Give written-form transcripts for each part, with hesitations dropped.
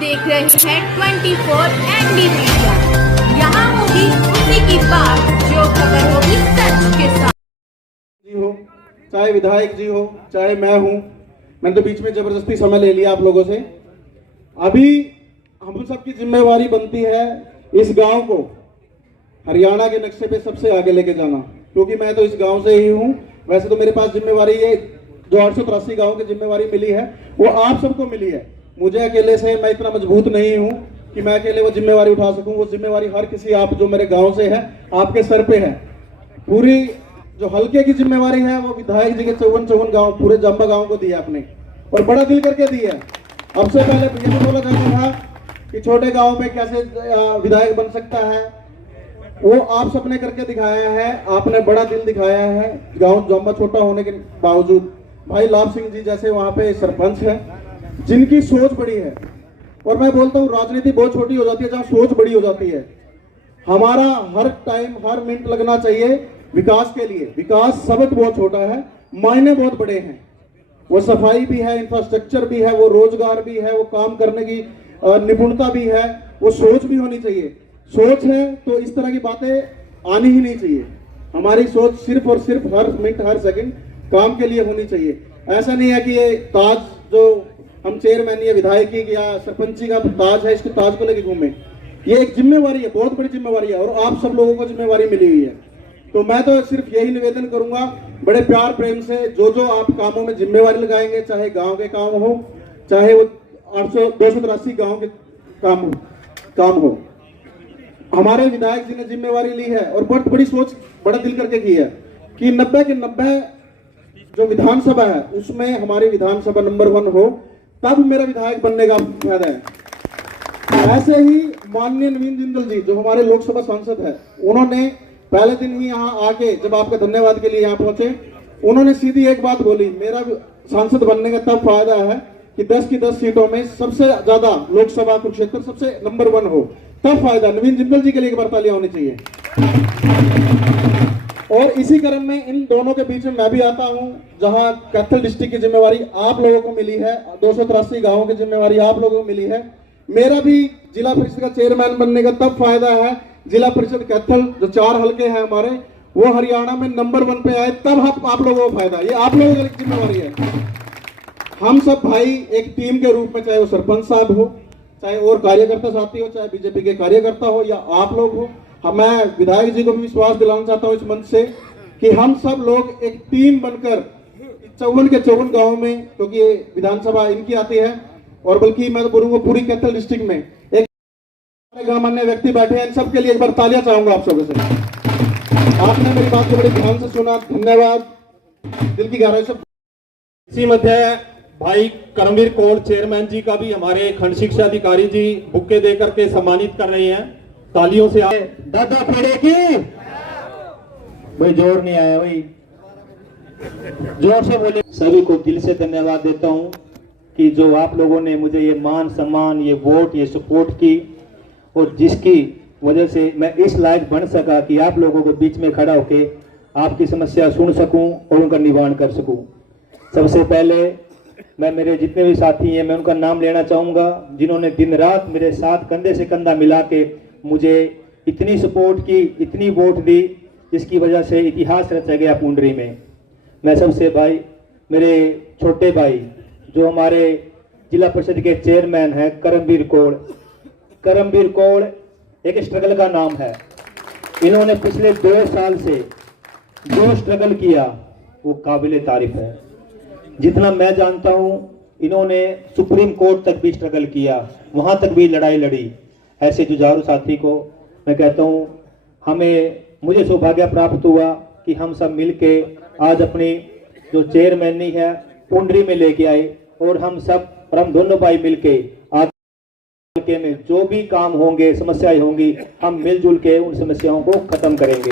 देख रहे हैं 24 ND मीडिया। यहाँ होगी उसी की बात जो खबर होगी सच के साथ। जी हो, चाहे विधायक जी हो, चाहे मैं हूं, मैंने तो बीच में जबरदस्ती समय ले लिया आप लोगों से। अभी हम सबकी जिम्मेवारी बनती है इस गांव को हरियाणा के नक्शे पे सबसे आगे लेके जाना, क्योंकि मैं तो इस गांव से ही हूं। वैसे तो मेरे पास जिम्मेवारी ये जो 883 गांव की जिम्मेवारी मिली है वो आप सबको मिली है। मुझे अकेले से मैं इतना मजबूत नहीं हूं कि मैं अकेले वो जिम्मेवारी उठा सकूं। वो जिम्मेवारी हर किसी आप जो मेरे गांव से है आपके सर पे है। पूरी जो हल्के की जिम्मेवारी है वो विधायक जी के 54 गांव पूरे जंबा गांव को दिया आपने, और बड़ा दिल करके दिया। अब से पहले ये तो बोला जाता था कि छोटे गांव में कैसे विधायक बन सकता है, वो आप सबने करके दिखाया है। आपने बड़ा दिल दिखाया है। गांव जंबा छोटा होने के बावजूद भाई लाभ सिंह जी जैसे वहां पे सरपंच है जिनकी सोच बड़ी है। और मैं बोलता हूँ राजनीति बहुत छोटी हो जाती है जहाँ सोच बड़ी हो जाती है। हमारा हर टाइम हर मिनट लगना चाहिए विकास के लिए। विकास सबक बहुत छोटा है, मायने बहुत बड़े हैं। वो सफाई भी है, इंफ्रास्ट्रक्चर भी है, वो रोजगार भी है, वो काम करने की निपुणता भी है, वो सोच भी होनी चाहिए। सोच है तो इस तरह की बातें आनी ही नहीं चाहिए। हमारी सोच सिर्फ और सिर्फ हर मिनट हर सेकंड काम के लिए होनी चाहिए। ऐसा नहीं है कि ये ताज जो हम चेयरमैन या विधायकी या सरपंची का ताज है, इसको ताज को लेके घूमे। ये एक जिम्मेवारी है, बहुत बड़ी जिम्मेवारी है, और आप सब लोगों को जिम्मेवारी मिली हुई है। तो मैं तो सिर्फ यही निवेदन करूंगा बड़े प्यार प्रेम से, जो आप कामों में जिम्मेवारी लगाएंगे, चाहे गांव के काम हो, चाहे वो 283 गांव के काम हो। हमारे विधायक जी ने जिम्मेवारी ली है और बहुत बड़ी सोच बड़ा दिल करके की है कि 90 के 90 जो विधानसभा है उसमें हमारी विधानसभा नंबर 1 हो, तब मेरा विधायक बनने का फायदा है। ऐसे ही माननीय नवीन जिंदल जी जो हमारे लोकसभा सांसद है, उन्होंने पहले दिन ही यहाँ आके जब आपका धन्यवाद के लिए यहाँ पहुंचे, उन्होंने सीधी एक बात बोली, मेरा सांसद बनने का तब फायदा है कि 10 की 10 सीटों में सबसे ज्यादा लोकसभा कुरुक्षेत्र सबसे नंबर 1 हो, तब फायदा। नवीन जिंदल जी के लिए एक बार तालियां होनी चाहिए। और इसी क्रम में इन दोनों के बीच में मैं भी आता हूं, जहां कैथल डिस्ट्रिक्ट की जिम्मेवारी आप लोगों को मिली है, 283 गांवों की जिम्मेवारी आप लोगों को मिली है। मेरा भी जिला परिषद का चेयरमैन बनने का तब फायदा है, जिला परिषद कैथल जो 4 हल्के हैं हमारे, वो हरियाणा में नंबर 1 पे आए, तब आप लोगों को फायदा। ये आप लोगों की जिम्मेवारी है। हम सब भाई एक टीम के रूप में, चाहे वो सरपंच साहब हो, चाहे और कार्यकर्ता साथी हो, चाहे बीजेपी के कार्यकर्ता हो या आप लोग हो, मैं विधायक जी को भी विश्वास दिलाना चाहता हूं इस मंच से कि हम सब लोग एक टीम बनकर 54 के 54 गांव में, क्योंकि ये विधानसभा इनकी आती है, और बल्कि मैं तो बोलूंगा पूरी कैथल डिस्ट्रिक्ट में एक गणमान्य व्यक्ति बैठे हैं। इन सबके लिए एक बार तालियां चाहूंगा आप सबसे। आपने मेरी बात को बड़े ध्यान से सुना, धन्यवाद, दिल की गहराई से। इसी मध्य भाई करमवीर कौर चेयरमैन जी का भी हमारे खंड शिक्षा अधिकारी जी बुक्के देकर के सम्मानित कर रहे हैं। तालियों से दादा फेड़े की भाई जोर नहीं आया, भाई जोर से बोले। सभी को दिल से धन्यवाद देता हूं कि जो आप लोगों ने मुझे ये मान सम्मान, ये वोट, ये सपोर्ट की, और जिसकी वजह से मैं इस लायक बन सका कि आप लोगों को बीच में खड़ा होके आपकी समस्या सुन सकूं और उनका निवारण कर सकूं। सबसे पहले मैं मेरे जितने भी साथी हैं मैं उनका नाम लेना चाहूंगा, जिन्होंने दिन रात मेरे साथ कंधे से कंधा मिला के मुझे इतनी सपोर्ट की, इतनी वोट दी, जिसकी वजह से इतिहास रचा गया पुंडरी में। मैं सबसे भाई मेरे छोटे भाई जो हमारे जिला परिषद के चेयरमैन हैं करमवीर कौड़ एक स्ट्रगल का नाम है। इन्होंने पिछले 2 साल से जो स्ट्रगल किया वो काबिले तारीफ है। जितना मैं जानता हूं इन्होंने सुप्रीम कोर्ट तक भी स्ट्रगल किया, वहां तक भी लड़ाई लड़ी। ऐसे जुझारू साथी को मैं कहता हूं मुझे सौभाग्य प्राप्त हुआ कि हम सब मिलके आज अपनी जो चेयरमैनी है पुंडरी में लेके आए, और हम दोनों भाई मिलके आज में जो भी काम होंगे, समस्याएं होंगी, हम मिलजुल के उन समस्याओं को खत्म करेंगे।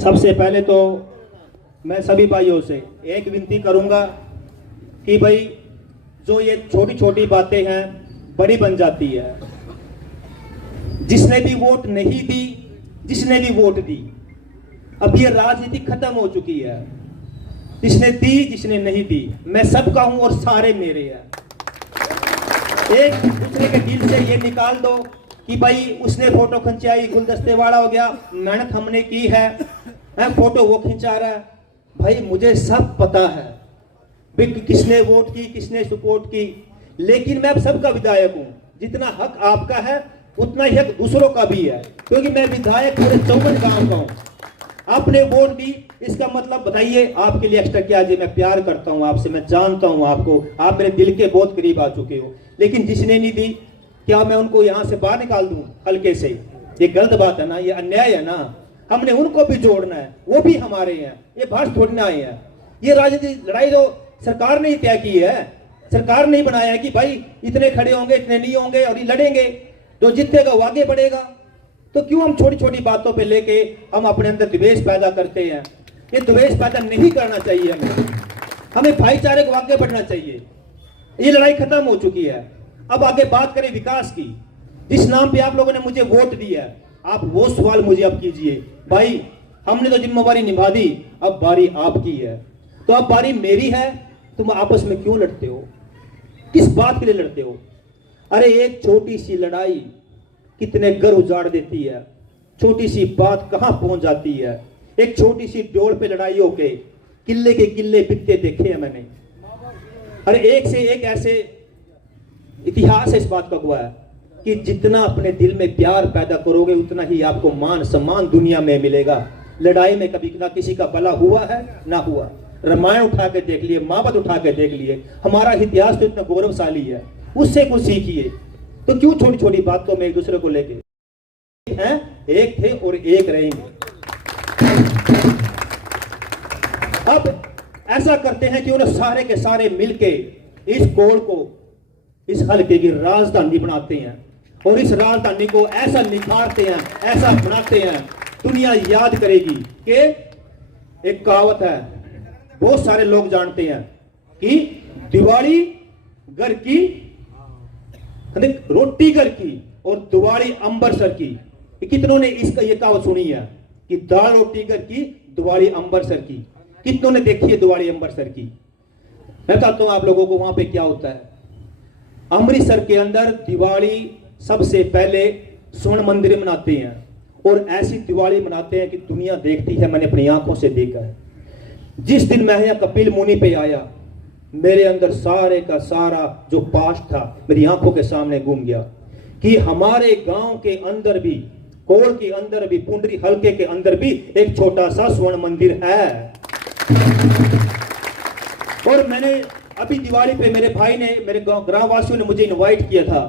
सबसे पहले तो मैं सभी भाइयों से एक विनती करूंगा कि भाई जो ये छोटी छोटी बातें हैं बड़ी बन जाती है। जिसने भी वोट नहीं दी, जिसने भी वोट दी, अब ये राजनीति खत्म हो चुकी है। जिसने दी, जिसने नहीं दी, मैं सबका हूं और सारे मेरे हैं। एक दूसरे के दिल से ये निकाल दो कि भाई उसने फोटो खिंचाई, गुलदस्ते वाला हो गया, मेहनत हमने की है, फोटो वो खिंचा रहा है। भाई मुझे सब पता है भी किसने वोट की, किसने सपोर्ट की, लेकिन मैं सबका विधायक हूं। जितना हक आपका है उतना ही हक दूसरों का भी है, क्योंकि मैं विधायक पूरे 54 गांव का हूं। आपने वोट दी, इसका मतलब बताइए आपके लिए एक्स्ट्रा क्या जी? मैं प्यार करता हूं आपसे, मैं जानता हूं आपको, आप मेरे दिल के बहुत करीब आ चुके हो, लेकिन जिसने नहीं दी क्या मैं उनको यहां से बाहर निकाल दूं हल्के से? ये गलत बात है ना, ये अन्याय है ना। हमने उनको भी जोड़ना है, वो भी हमारे हैं, ये बाहर छोड़ने आए हैं। ये राजनीतिक लड़ाई जो सरकार ने तय की है, सरकार ने बनाया है कि भाई इतने खड़े होंगे, इतने नहीं होंगे और ये लड़ेंगे, जो जीतेगा वो आगे बढ़ेगा। तो क्यों हम छोटी छोटी बातों पे लेके हम अपने अंदर द्वेष पैदा करते हैं? ये द्वेष पैदा नहीं करना चाहिए हमें भाईचारे को आगे बढ़ना चाहिए। ये लड़ाई खत्म हो चुकी है। अब आगे बात करें विकास की। जिस नाम पे आप लोगों ने मुझे वोट दिया है, आप वो सवाल मुझे अब कीजिए। भाई हमने तो जिम्मेवारी निभा दी, अब बारी आपकी है। तो अब बारी मेरी है, तुम आपस में क्यों लड़ते हो? किस बात के लिए लड़ते हो? अरे एक छोटी सी लड़ाई कितने घर उजाड़ देती है, छोटी सी बात कहां पहुंच जाती है। एक छोटी सी डोर पे लड़ाई होके किले के किले बिकते देखे हैं मैंने। अरे एक से एक ऐसे इतिहास है इस बात का गवाह है कि जितना अपने दिल में प्यार पैदा करोगे उतना ही आपको मान सम्मान दुनिया में मिलेगा। लड़ाई में कभी ना किसी का भला हुआ है ना हुआ। रामायण उठा के देख लिए, महाभारत उठा के देख लिए, हमारा इतिहास तो इतना गौरवशाली है, उससे कुछ सीखिए। तो क्यों छोटी छोटी बातों में एक दूसरे को लेके हैं? एक थे और एक रहेंगे। अब ऐसा करते हैं कि उन्हें सारे के सारे मिलके इस कोड़ को, इस हल्के की राजधानी बनाते हैं और इस राजधानी को ऐसा निखारते हैं, ऐसा बनाते हैं, दुनिया याद करेगी। कि एक कहावत है, बहुत सारे लोग जानते हैं कि दिवाली घर की, रोटी घर की और दिवाली अंबरसर की। कितनों ने इसका ये कहावत सुनी है कि दाल रोटी घर की, दिवाली अंबरसर की? कितनों ने देखी है दिवाली अंबरसर की? मैं कहता हूं आप लोगों को वहां पे क्या होता है। अमृतसर के अंदर दिवाली सबसे पहले स्वर्ण मंदिर मनाते हैं और ऐसी दिवाली मनाते हैं कि दुनिया देखती है। मैंने अपनी आंखों से देखा है। जिस दिन मैं यहाँ कपिल मुनि पे आया, मेरे अंदर सारे का सारा जो पास्ट था मेरी आंखों के सामने घूम गया कि हमारे गांव के अंदर भी, कोड़ के अंदर भी, पुंडरी हल्के के अंदर भी एक छोटा सा स्वर्ण मंदिर है। और मैंने अभी दिवाली पे मेरे भाई ने, मेरे ग्राम वासियों ने मुझे इनवाइट किया था,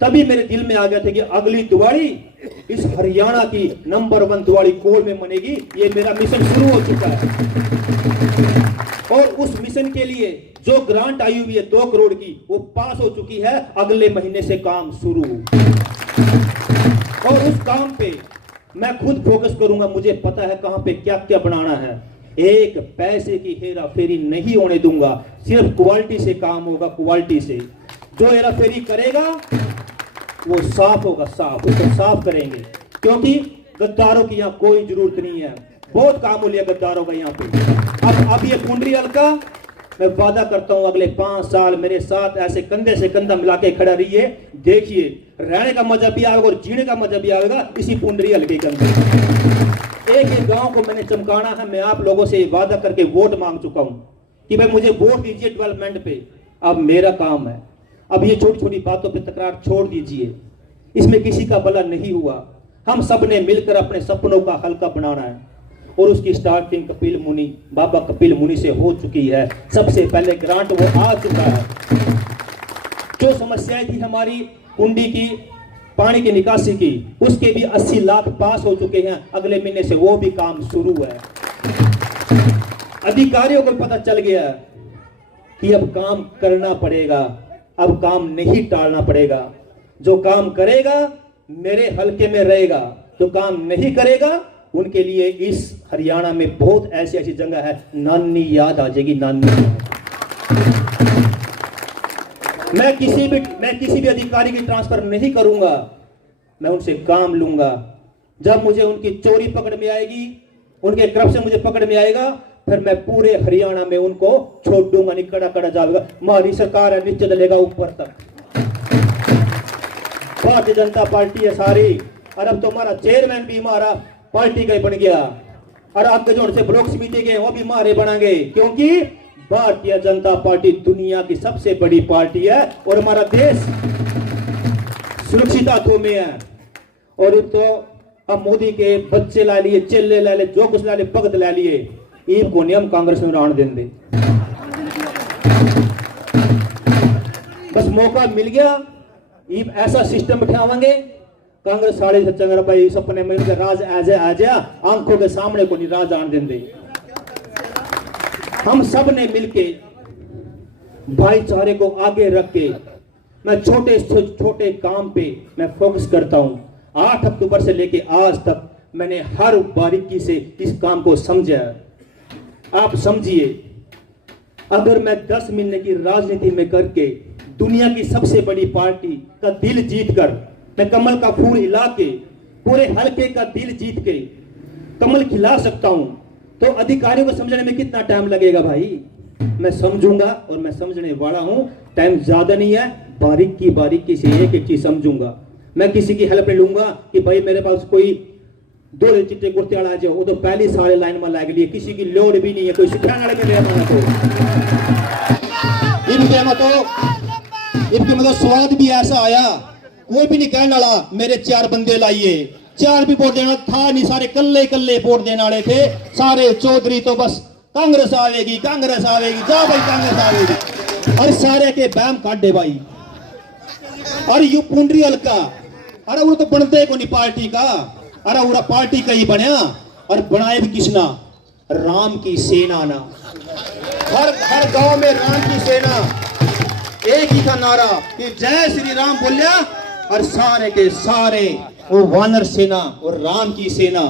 तभी मेरे दिल में आ गया था कि अगली दिवाली इस हरियाणा की नंबर 1 दिवाली कोड़ में मनेगी। ये मेरा मिशन शुरू हो चुका है और उस मिशन के लिए जो ग्रांट आई हुई है 2 करोड़ की, वो पास हो चुकी है। अगले महीने से काम शुरू और उस काम पे मैं खुद फोकस करूंगा। मुझे पता है कहां पे क्या क्या बनाना है। एक पैसे की हेरा फेरी नहीं होने दूंगा, सिर्फ क्वालिटी से काम होगा। क्वालिटी से जो हेरा फेरी करेगा वो साफ होगा, साफ, उसको साफ करेंगे, क्योंकि गद्दारों की यहाँ कोई जरूरत नहीं है। बहुत काम हो लिया गद्दारों का यहाँ पे। अब ये पुंडरी हल्का, मैं वादा करता हूं अगले 5 साल मेरे साथ ऐसे कंधे से कंधा मिला के खड़ा रहिए। देखिए रहने का मजा भी आएगा और जीने का मजा भी आएगा इसी पुंडरी हल्के के अंदर। एक गांव को मैंने चमकाना है। मैं आप लोगों से वादा करके वोट मांग चुका हूं कि भाई मुझे वोट दीजिए डेवलपमेंट पे। अब मेरा काम है, अब ये छोटी छोटी बातों पे तकरार छोड़ दीजिए, इसमें किसी का भला नहीं हुआ। हम सब ने मिलकर अपने सपनों का हल्का बनाना है और उसकी स्टार्टिंग कपिल मुनि, बाबा कपिल मुनि से हो चुकी है। सबसे पहले ग्रांट वो आ चुका है। जो समस्याएं थी हमारी कुंडी की, पानी की निकासी की, उसके भी 80 लाख पास हो चुके हैं। अगले महीने से वो भी काम शुरू है। अधिकारियों को पता चल गया कि अब काम करना पड़ेगा, अब काम नहीं टालना पड़ेगा। जो काम करेगा मेरे हलके में रहेगा, जो काम नहीं करेगा उनके लिए इस हरियाणा में बहुत ऐसी ऐसी जगह है, नानी याद आ जाएगी, नानी। मैं किसी भी अधिकारी की ट्रांसफर नहीं करूंगा, मैं उनसे काम लूंगा। जब मुझे उनकी चोरी पकड़ में आएगी, उनके करप्शन मुझे पकड़ में आएगा, फिर मैं पूरे हरियाणा में उनको छोड़ दूंगा, नहीं कड़ा कड़ा जाएगा। हमारी सरकार है, नीचे चलेगा ऊपर तक। भारतीय जनता पार्टी है सारी, और अब तो हमारा चेयरमैन भी हमारा पार्टी का ही बन गया, और आगे जो से ब्लॉक समिति के वो भी हमारे बनाएंगे, क्योंकि भारतीय जनता पार्टी दुनिया की सबसे बड़ी पार्टी है और हमारा देश सुरक्षित हाथों में है। और तो अब मोदी के बच्चे ला लिए, चेले ला लिए, जो कुछ ला लिए, भगत ला लिए, इनको नहीं हम कांग्रेस में राण देंगे। बस मौका मिल गया, इब ऐसा सिस्टम बिठावांगे, कांग्रेस साढ़े चंगर भाई सपने में राज आ जा, आंखों के सामने को नहीं राज आन देंगे। हम सब ने मिलके भाईचारे को आगे रख के मैं छोटे छोटे काम पे मैं फोकस करता हूं। 8 अक्टूबर से लेके आज तक मैंने हर बारीकी से इस काम को समझा। आप समझिए, अगर मैं 10 महीने की राजनीति में करके दुनिया की सबसे बड़ी पार्टी का दिल जीत कर, मैं कमल का फूल हिला के पूरे हल्के का दिल जीत के कमल खिला सकता हूं, तो अधिकारियों को समझने में कितना टाइम लगेगा भाई? मैं समझूंगा और मैं समझने वाला हूं, टाइम ज्यादा नहीं है, बारीकी से एक एक चीज समझूंगा। मैं किसी की हेल्प नहीं लूंगा कि भाई मेरे पास कोई 2 चिट्टे कुर्ते वाला आ जाओ, वो तो पहली सारे लाइन में लग लिए, किसी की लोड भी नहीं है, कोई सिखाने वाले मेरे माना तो इनके मतलब स्वाद भी ऐसा आया, कोई भी नहीं कहने वाला मेरे 4 बंदे लाइए, 4 भी वोट देना था नहीं, सारे कल्ले वोट देने वाले थे सारे। चौधरी तो बस कांग्रेस आवेगी, जा भाई कांग्रेस आवेगी, और सारे के बैम काटे भाई। और यू पुंडरी हल्का, अरे वो तो बनते को नहीं पार्टी का, अरे वो पार्टी का ही बनया, और बनाए भी किसना? राम की सेना ना। हर गांव में राम की सेना, एक ही था नारा कि जय श्री राम बोलिया, और सारे के सारे वो वानर सेना और राम की सेना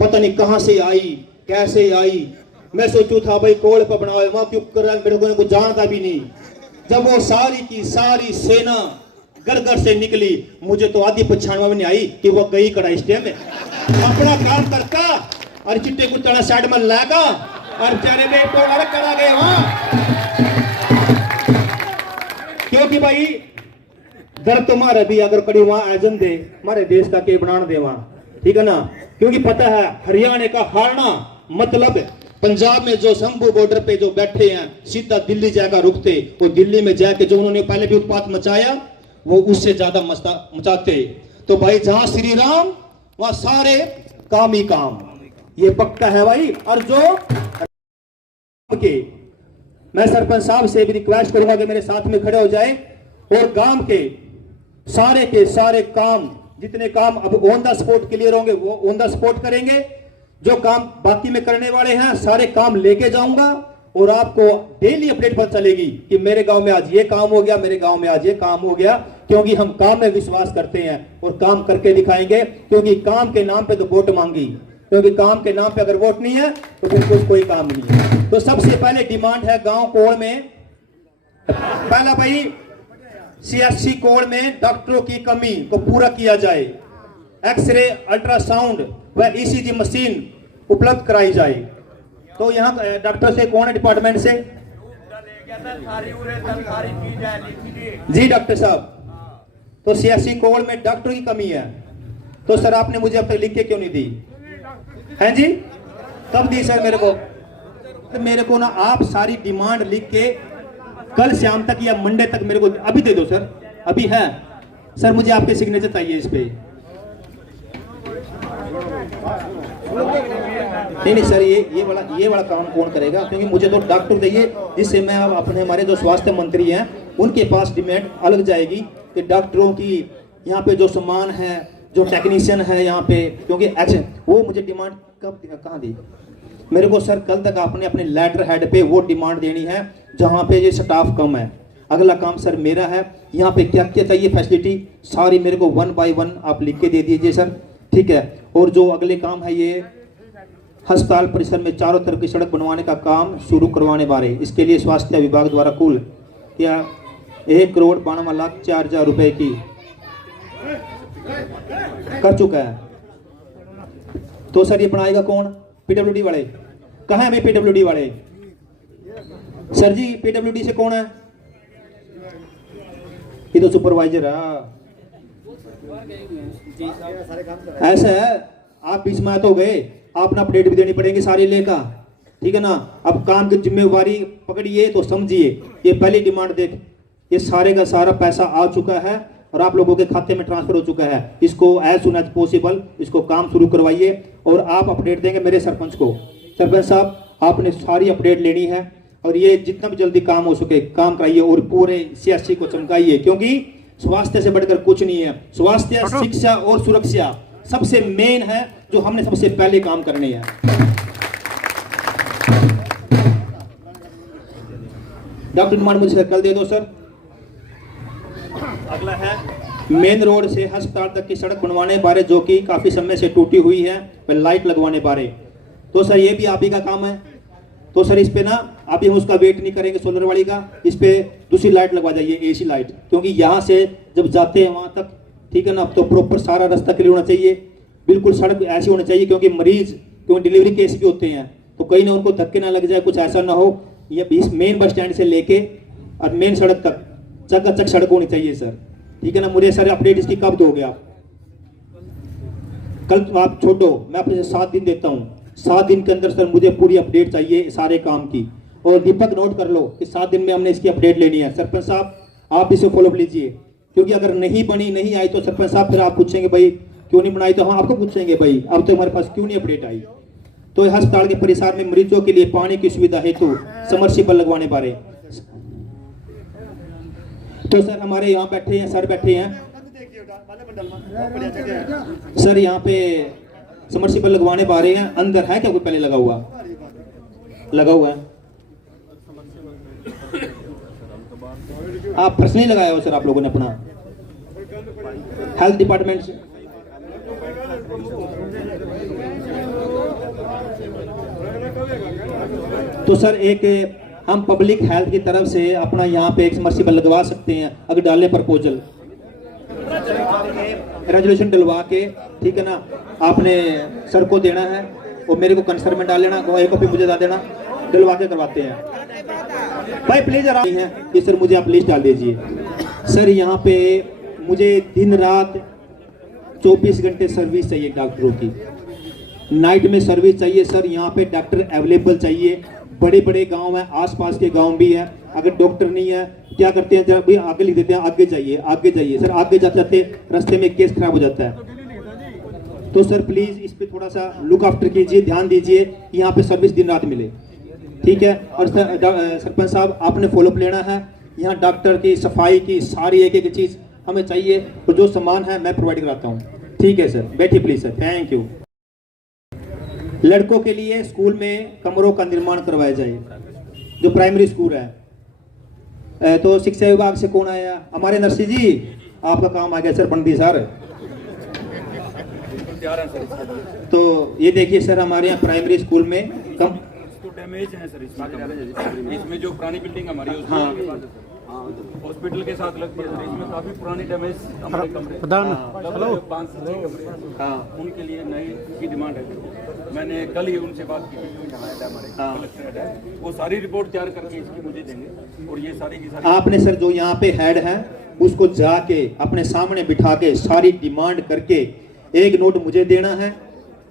पता नहीं कहां से आई, कैसे आई। मैं सोचू था भाई कोल पर बनाओ, वहां क्यों कर रहा, मेरे को जानता भी नहीं। जब वो सारी की सारी सेना घर से निकली, मुझे तो आधी पहचान में नहीं आई कि वो गई कड़ा स्टेम में अपना काम करता, और चिट्टे कुत्ता साइड में लगा, और तेरे में तो करा गए वहां, क्योंकि भाई दर तुम्हारा भी अगर कड़ी वहां आजम दे, हमारे देश का के बनान दे वहां, ठीक है ना? क्योंकि पता है हरियाणा का हारना मतलब पंजाब में जो शंभू बॉर्डर पे जो बैठे हैं सीधा दिल्ली जाकर रुकते, वो दिल्ली में जाके जो उन्होंने पहले भी उत्पात मचाया वो उससे ज्यादा मचाते। तो भाई जहां श्री राम वहां सारे काम ही काम, ये पक्का है भाई। और जो के मैं सरपंच साहब से भी रिक्वेस्ट करूंगा कि मेरे साथ में खड़े हो जाए, और गांव के सारे काम, जितने काम अब ऑन द स्पॉट क्लियर होंगे वो ऑन द स्पॉट करेंगे, जो काम बाकी में करने वाले हैं सारे काम लेके जाऊंगा, और आपको डेली अपडेट पता चलेगी कि मेरे गांव में आज ये काम हो गया, मेरे गांव में आज ये काम हो गया, क्योंकि हम काम में विश्वास करते हैं और काम करके दिखाएंगे। क्योंकि काम के नाम पे तो वोट मांगी, क्योंकि काम के नाम पे अगर वोट नहीं है तो फिर कुछ कोई काम नहीं है। तो सबसे पहले डिमांड है गांव कोड़ में, पहला भाई सीएचसी कोड़ में डॉक्टरों की कमी को पूरा किया जाए, एक्सरे, अल्ट्रासाउंड व ईसीजी मशीन उपलब्ध कराई जाए। तो यहाँ डॉक्टर से कौन है डिपार्टमेंट से? जी डॉक्टर साहब, तो सीएचसी कोड़ में डॉक्टर की कमी है, तो सर आपने मुझे अब तक लिख के क्यों नहीं दी? हैं जी, कब दी सर मेरे को? तो मेरे को ना आप सारी डिमांड लिख के कल शाम तक या मंडे तक मेरे को अभी दे दो सर, अभी है सर, मुझे आपके सिग्नेचर चाहिए इस पे। नहीं सर, ये वाला काम कौन करेगा? क्योंकि मुझे तो डॉक्टर चाहिए, जिससे मैं अब अपने हमारे जो स्वास्थ्य मंत्री हैं उनके पास डिमांड अलग जाएगी कि डॉक्टरों की यहाँ पे जो सामान है, जो टेक्नीशियन है यहाँ पे, क्योंकि वो मुझे डिमांड कहाँ दी मेरे को सर? कल तक आपने अपने लेटर हेड पे वो डिमांड देनी है जहाँ पे ये स्टाफ कम है। अगला काम सर मेरा है, यहाँ पे क्या क्या चाहिए फैसिलिटी सारी मेरे को 1 by 1 आप लिख के दे दीजिए सर, ठीक है? और जो अगले काम है ये अस्पताल परिसर में चारों तरफ की सड़क बनवाने का काम शुरू करवाने बारे, इसके लिए स्वास्थ्य विभाग द्वारा कुल क्या 1,92,04,000 रुपए की कर चुका है। तो सर ये बनाएगा कौन? पीडब्ल्यूडी वाले। कहाँ है भाई पीडब्ल्यूडी वाले? सर जी पीडब्ल्यूडी से कौन है? ये तो सुपरवाइजर है। ऐसा है, आप बीच में तो गए, आपने अपडेट भी देनी पड़ेगी सारी लेका, ठीक है ना। अब काम की जिम्मेवारी पकड़िए तो समझिए। ये पहली डिमांड देख, ये सारे का सारा पैसा आ चुका है और आप लोगों के खाते में ट्रांसफर हो चुका है। इसको एज सुन एज पॉसिबल इसको काम शुरू करवाइए और आप अपडेट देंगे मेरे सरपंच को। सरपंच साहब, आपने सारी अपडेट लेनी है और ये जितना भी जल्दी काम हो सके काम कराइए और पूरे CSC को चमकाइए, क्योंकि स्वास्थ्य से बढ़कर कुछ नहीं है। स्वास्थ्य, शिक्षा और सुरक्षा सबसे मेन है, जो हमने सबसे पहले काम करने हैं। डॉक्टर डिमांड मुझे कल दे दो सर। अगला है मेन रोड से अस्पताल तक की सड़क बनवाने बारे, जो कि काफी समय से टूटी हुई है, पर लाइट लगवाने बारे। तो सर ये भी आप ही का काम है। तो सर इस पे ना अभी हम उसका वेट नहीं करेंगे सोलर वाली का, इस पे दूसरी लाइट लगवा जाइए, AC लाइट, क्योंकि यहाँ से जब जाते हैं वहां तक, ठीक है ना, तो प्रॉपर सारा रास्ता क्लियर होना चाहिए। बिल्कुल सड़क ऐसी होनी चाहिए, क्योंकि मरीज, क्योंकि डिलीवरी केस भी होते हैं, तो कहीं ना उनको धक्के ना लग जाए, कुछ ऐसा ना हो। ये मेन बस स्टैंड से लेके और मेन सड़क तक चकाचक सड़क होनी चाहिए सर, ठीक है ना। मुझे सर अपडेट इसकी कब दोगे आप? कल तो आप छोड़ो, मैं आपसे 7 दिन देता हूँ। 7 दिन के अंदर सर मुझे पूरी अपडेट चाहिए सारे काम की। और दीपक नोट कर लो कि 7 दिन में हमने इसकी अपडेट लेनी है। सरपंच साहब आप इसे फॉलो अप लीजिए, क्योंकि अगर नहीं बनी, नहीं आई तो सरपंच साहब फिर आप पूछेंगे भाई क्यों नहीं बनाई, तो हम आपको पूछेंगे भाई अब तो हमारे पास क्यों नहीं अपडेट आई। तो अस्पताल के परिसर में मरीजों के लिए पानी की सुविधा हेतु समरसीबल लगवाने बारे। तो सर हमारे यहाँ बैठे हैं, सर बैठे हैं सर, यहाँ पे समरसीबल लगवाने बारे हैं। अंदर है क्या कोई पहले लगा हुआ? लगा हुआ है, आप पर्सनली लगाया हो सर आप लोगों ने अपना? हेल्थ डिपार्टमेंट से? तो सर एक हम पब्लिक हेल्थ की तरफ से अपना यहाँ पे एक समरसीबल लगवा सकते हैं अगर डालें प्रपोजल, रेजोल्यूशन डलवा के, ठीक है ना। आपने सर को देना है और मेरे को कंसर्न में डाल लेना, एक कॉपी मुझे डाल देना, डलवा के करवाते हैं भाई। प्लीज आराम है ये सर, मुझे आप लिस्ट डाल दीजिए सर। यहाँ पे मुझे दिन रात 24 घंटे सर्विस चाहिए डॉक्टरों की, नाइट में सर्विस चाहिए सर। यहाँ पे डॉक्टर अवेलेबल चाहिए। बड़े बड़े गांव हैं, आसपास के गांव भी हैं, अगर डॉक्टर नहीं है क्या करते हैं, जब भी आगे लिख देते हैं आगे जाइए आगे जाइए। सर आगे जाते जाते रास्ते में केस खराब हो जाता है। तो सर प्लीज इस पे थोड़ा सा लुक आफ्टर कीजिए, ध्यान दीजिए, यहाँ पे सर्विस दिन रात मिले, ठीक है। और सरपंच साहब आपने फॉलोअप लेना है, यहाँ डॉक्टर की सफाई की सारी एक एक चीज हमें चाहिए, तो जो सामान है मैं प्रोवाइड कराता हूँ, ठीक है सर। बैठिए प्लीज सर, थैंक यू। लड़कों के लिए स्कूल में कमरों का निर्माण करवाया जाए, जो प्राइमरी स्कूल है। तो शिक्षा विभाग से कौन आया? हमारे नरसिंह जी, आपका काम आ गया सर, पंडित सर। तो ये देखिए सर, हमारे यहाँ प्राइमरी स्कूल में कम डैमेज है सर, इसमें जो पुरानी बिल्डिंग हमारी हॉस्पिटल के साथ लगती है सर, इसमें काफी पुरानी डैमेज हमारे कमरे, हेलो 5 से 6 कमरे, उनके लिए नई की डिमांड है। मैंने कल ही उनसे बात की थी, हमारे कलेक्टर है, वो सारी रिपोर्ट तैयार करके इसकी मुझे देंगे। और ये सारी की सारी आपने सर जो यहाँ पे हेड है उसको जाके अपने सामने बिठा के सारी डिमांड करके एक नोट मुझे देना है,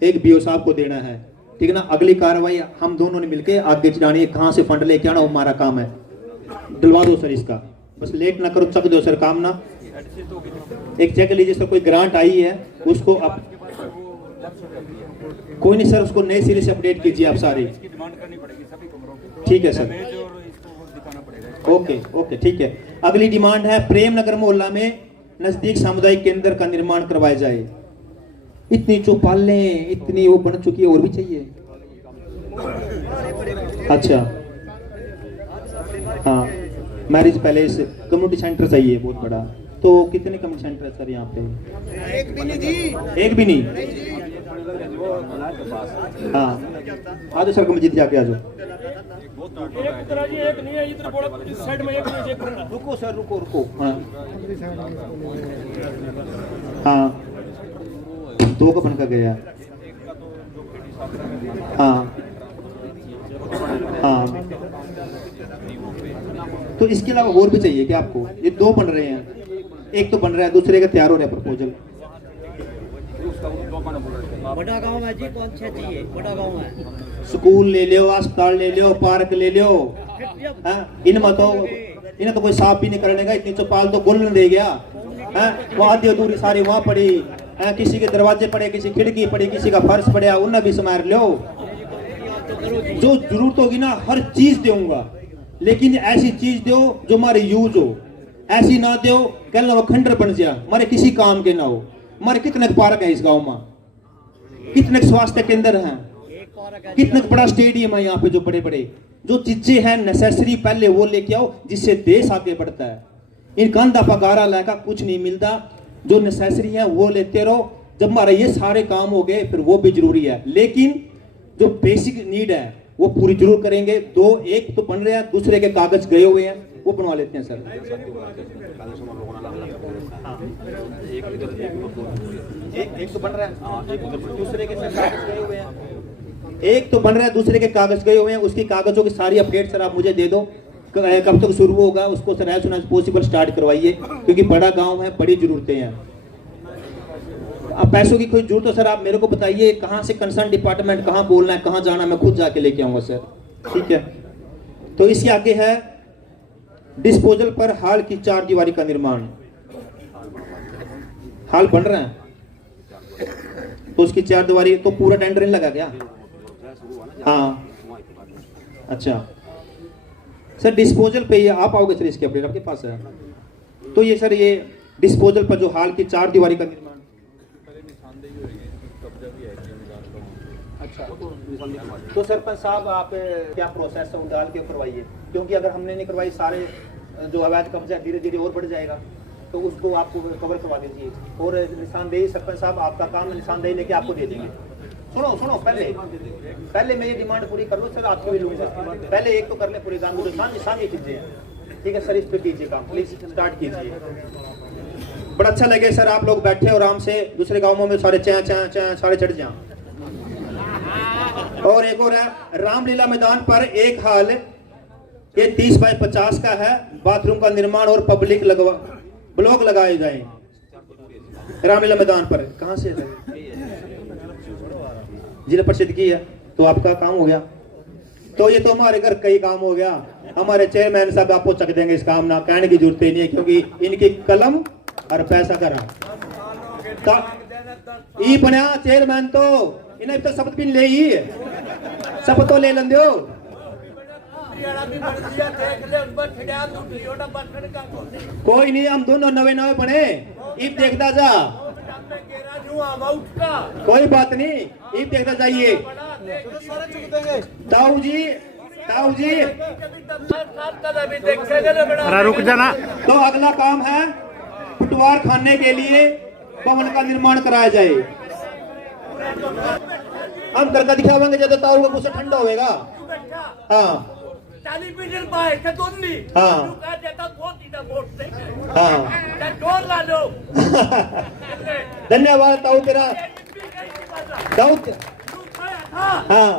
एक BO साहब को देना है, ठीक है ना। अगली कार्रवाई हम दोनों ने मिलकर आगे चलानी है, कहाँ से फंड लेके आना वो हमारा काम है। डलवा दो सर इसका, बस लेट ना करो, चक दो सर काम ना। एक चेक लीजिए सर, कोई ग्रांट आई है उसको आप, कोई नहीं सर, उसको नए सिरे से अपडेट कीजिए आप सारी, ठीक है सर। ओके ओके ठीक है। अगली डिमांड है प्रेम नगर मोहल्ला में नजदीक सामुदायिक केंद्र का निर्माण करवाया जाए। इतनी चौपालें इतनी वो बन चुकी है, और भी चाहिए? अच्छा हाँ, मैरिज पैलेस, कम्युनिटी सेंटर चाहिए बहुत बड़ा। तो कितने कम्युनिटी सेंटर है सर यहाँ पे? एक भी नहीं जी, एक भी नहीं। हाँ आ जाओ सर, कमिटी जाके आ जाओ। रुको सर, रुको रुको। हाँ 2 का बन का गया। हाँ हाँ, तो इसके अलावा और भी चाहिए क्या आपको? ये 2 बन रहे हैं। एक तो बन रहा है, दूसरे का तैयार हो रहा है प्रपोजल। बड़ा गांव है जी, कौन सा चाहिए? बड़ा गांव है, स्कूल ले लो, अस्पताल ले लो, पार्क ले लो, इनमें तो इन्हें तो कोई साफ भी नहीं करने का, इतनी चौपाल तो गुल दे गया है। वो आधी अधूरी सारी वहां पड़ी है, किसी के दरवाजे पड़े, किसी खिड़की पड़ी, किसी का फर्श पड़ा, उन्हें भी संभाल लो। जो जरूरत होगी ना हर चीज दूंगा, लेकिन ऐसी चीज दो जो हमारे यूज हो, ऐसी ना दो कल वो खंडर बन जाए, हमारे किसी काम के ना हो। हमारे कितने पार्क है इस गांव में, कितने स्वास्थ्य केंद्र हैं, कितने बड़ा स्टेडियम है यहाँ पे, जो बड़े बड़े जो चीजें हैं नेसेसरी पहले वो लेके आओ जिससे देश आगे बढ़ता है। इन कंधा पगारा लाका कुछ नहीं मिलता, जो नेसेसरी है वो लेते रहो। जब हमारे ये सारे काम हो गए फिर वो भी जरूरी है, लेकिन जो बेसिक नीड है वो पूरी जरूर करेंगे। दो एक तो बन रहे हैं, दूसरे के कागज गए हुए हैं, वो बनवा लेते हैं सर। एक तो बन रहा है, दूसरे के कागज गए हुए हैं। एक तो बन रहा है, दूसरे के कागज गए हुए हैं, उसकी कागजों की सारी अपडेट सर आप मुझे दे दो, कब तक शुरू होगा उसको sir as soon as possible start करवाइए, क्योंकि बड़ा गांव है, बड़ी जरूरतें हैं। अब पैसों की कोई जरूरत हो सर आप मेरे को बताइए, कहाँ से कंसर्न डिपार्टमेंट कहाँ बोलना है, कहाँ जाना, मैं खुद जाके लेके आऊंगा सर, ठीक है। तो इसके आगे है डिस्पोजल पर हाल की 4 दीवारी का निर्माण। हाल बन रहा है तो उसकी 4 दीवारी तो पूरा टेंडर नहीं लगा क्या? हाँ अच्छा सर, डिस्पोजल पे ये आप आओगे सर, इसके अपडेट आपके पास है? तो ये सर, ये डिस्पोजल पर जो हाल की 4 दीवारी का निर्माण, अच्छा तो सरपंच साहब आप क्या प्रोसेस है डाल के करवाइए, क्योंकि अगर हमने नहीं करवाई सारे जो अवैध कब्जा धीरे धीरे और बढ़ जाएगा, तो उसको आपको कवर करवा दीजिए। और निशानदेही सरपंच साहब आपका काम निशानदेही लेके आपको दे देंगे। सुनो पहले मैं ये डिमांड पूरी कर लूँ सर, आपको भी लूँगा। पहले एक तो कर ले पूरी काम, निशान कीजिए, ठीक है सर, इस पे कीजिए काम, प्लीज स्टार्ट कीजिए। बड़ा अच्छा लगे सर, आप लोग बैठे और आराम से, दूसरे गाँवों में सारे चा सारे चढ़ जाए। और एक और है, रामलीला मैदान पर एक हाल, ये 30 बाय 50 का है, बाथरूम का निर्माण और पब्लिक ब्लॉक लगाए जाए रामलीला मैदान पर। कहां से है? जिला परिषद की है, तो आपका काम हो गया। तो ये तो हमारे घर कई काम हो गया, हमारे चेयरमैन साहब आपको चक देंगे इस काम ना, कहने की जरूरत ही नहीं है, क्योंकि इनकी कलम और पैसा करा ई बनया चेयरमैन, तो इन्हें तो शपथ भी ले ही शपथ तो ले लेंदो। कोई नहीं, हम दोनों नवे बने, ईब देखता जा, कोई बात नहीं, ईब देखता जाइए। ताऊ जी रुक जाना। तो अगला काम है फुटवार खाने के लिए भवन का निर्माण कराया जाए। हम करके दिखावांगे जब ताऊ का गुस्सा ठंडा होएगा। हाँ टेलीविजन पाए के दोन्ही हाँ का देता बहुत ही वोट दे हाँ डोर ला लो। धन्यवाद ताऊ तेरा। ताऊ हाँ हाँ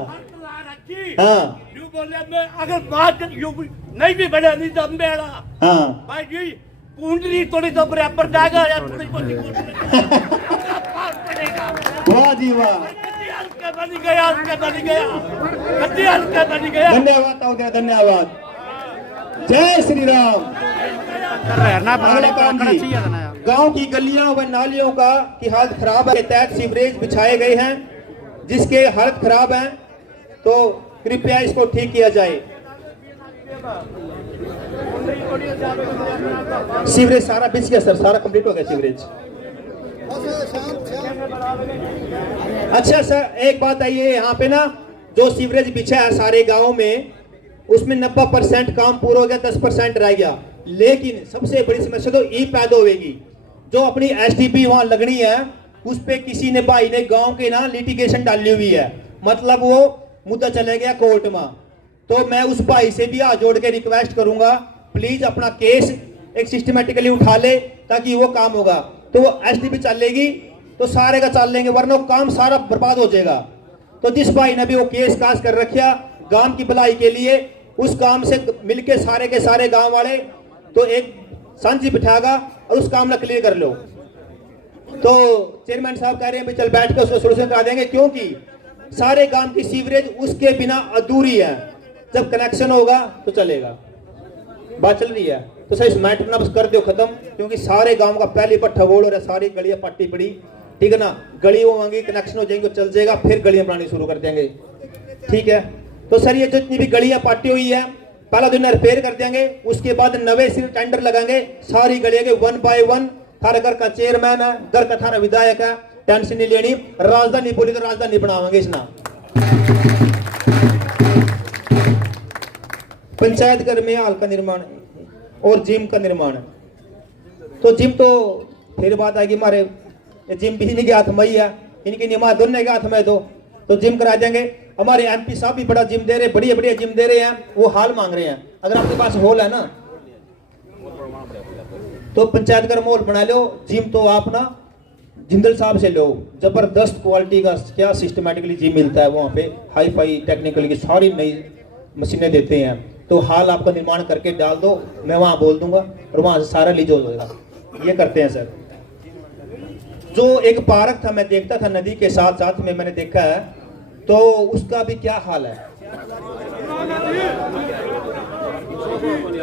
बोले मैं अगर बात नहीं भी बढ़ा नहीं तो मेरा हाँ भाई जी कुंडली थोड़ी तो बराबर जाएगा या थोड़ी बहुत वाह जी वाह, धन्यवाद ताऊ तेरा, धन्यवाद। जय श्री राम। अगला काम जी, गांव की गलियां व नालियों का की हालत खराब है, तहत सीवरेज बिछाए गए हैं जिसके हालत खराब है, तो कृपया इसको ठीक किया जाए। सीवरेज सारा बिछ गया सर, सारा कंप्लीट हो गया सीवरेज। अच्छा सर, एक बात है, ये यहाँ पे ना जो सीवरेज बिछा है सारे गांवों में, उसमें 90% काम पूरा हो गया, 10% रह गया। लेकिन सबसे बड़ी समस्या तो ई पैदा होगी, जो अपनी एसटीपी वहां लगनी है, उस पे किसी ने भाई ने गांव के ना लिटिगेशन डाली हुई है, मतलब वो मुद्दा चले गया कोर्ट में। तो मैं उस भाई से भी हाथ जोड़ के रिक्वेस्ट करूंगा, प्लीज अपना केस एक सिस्टमेटिकली उठा ले, ताकि वो काम होगा। तो वो एसटीपी चलेगी तो सारे का चल लेंगे, वरना वो काम सारा बर्बाद हो जाएगा। तो जिस भाई ने भी वो केस कास कर रखा गांव की भलाई के लिए, उस काम से मिलके सारे के सारे गांव वाले तो एक सांझी बिठाएगा और उस काम ना क्लियर कर लो। तो चेयरमैन साहब कह रहे हैं भाई चल बैठ कर उसको सोल्यूशन करा देंगे, क्योंकि सारे गांव की सीवरेज उसके बिना अधूरी है। जब कनेक्शन होगा तो चलेगा, बात चल रही है। तो सर इस मैटर ना बस कर दो खत्म, क्योंकि सारे गांव का पहले पर ठगोल और सारी गलियां पट्टी पड़ी, ठीक है ना। गली होंगी, कनेक्शन हो जाएंगे, चल जाएगा, फिर गलियां बनानी शुरू कर देंगे, ठीक है। तो सर ये जितनी भी गलियां पट्टी हुई है पहला दिन रिपेयर कर देंगे, उसके बाद नवे सिर टेंडर लगाएंगे, सारी गलियां के 1 बाय 1। थारा घर का चेयरमैन है, घर का थारा विधायक है, टेंशन नहीं लेनी। राजधानी बोली तो राजधानी बनावांगे इसना। पंचायत घर में हाल का निर्माण और जिम का निर्माण। तो जिम तो फिर बात आएगी, हमारे जिम भी इनके हाथ में ही है, इनकी निमा दोनों के हाथ में। तो जिम करा देंगे। हमारे एमपी साहब भी बड़ा जिम दे रहे, बढ़िया बढ़िया जिम दे रहे हैं, वो हाल मांग रहे हैं। अगर आपके पास हॉल है ना तो पंचायत घर मॉल बना लो, जिम तो आप ना जिंदल साहब से लो, जबरदस्त क्वालिटी का क्या सिस्टमेटिकली जिम मिलता है वहाँ पे, हाई फाई टेक्निकल की सारी नई मशीनें देते हैं। तो हाल आपका निर्माण करके डाल दो, मैं वहाँ बोल दूंगा और वहाँ से सारा लीज हो जाएगा। ये करते हैं सर। जो एक पार्क था मैं देखता था नदी के साथ साथ में, मैंने देखा है, तो उसका भी क्या हाल है।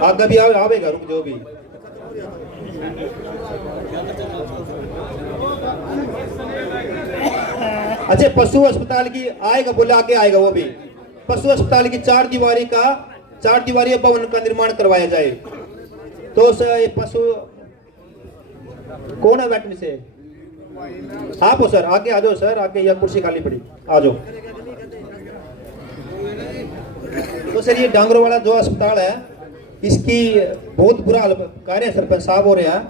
आगे भी आवेगा, रुक जो भी। अच्छा पशु अस्पताल की आएगा, बोला आगे आएगा वो भी। पशु अस्पताल की 4 दीवारी भवन का निर्माण करवाया जाए। तो सर ये पशु कौन है बैठने से? आप हो सर, आगे आ जाओ सर, आगे यह कुर्सी खाली पड़ी, आ जाओ। तो सर ये डांगरों वाला जो अस्पताल है, इसकी बहुत बुरा हाल कार्य सरपंच साहब हो रहे हैं।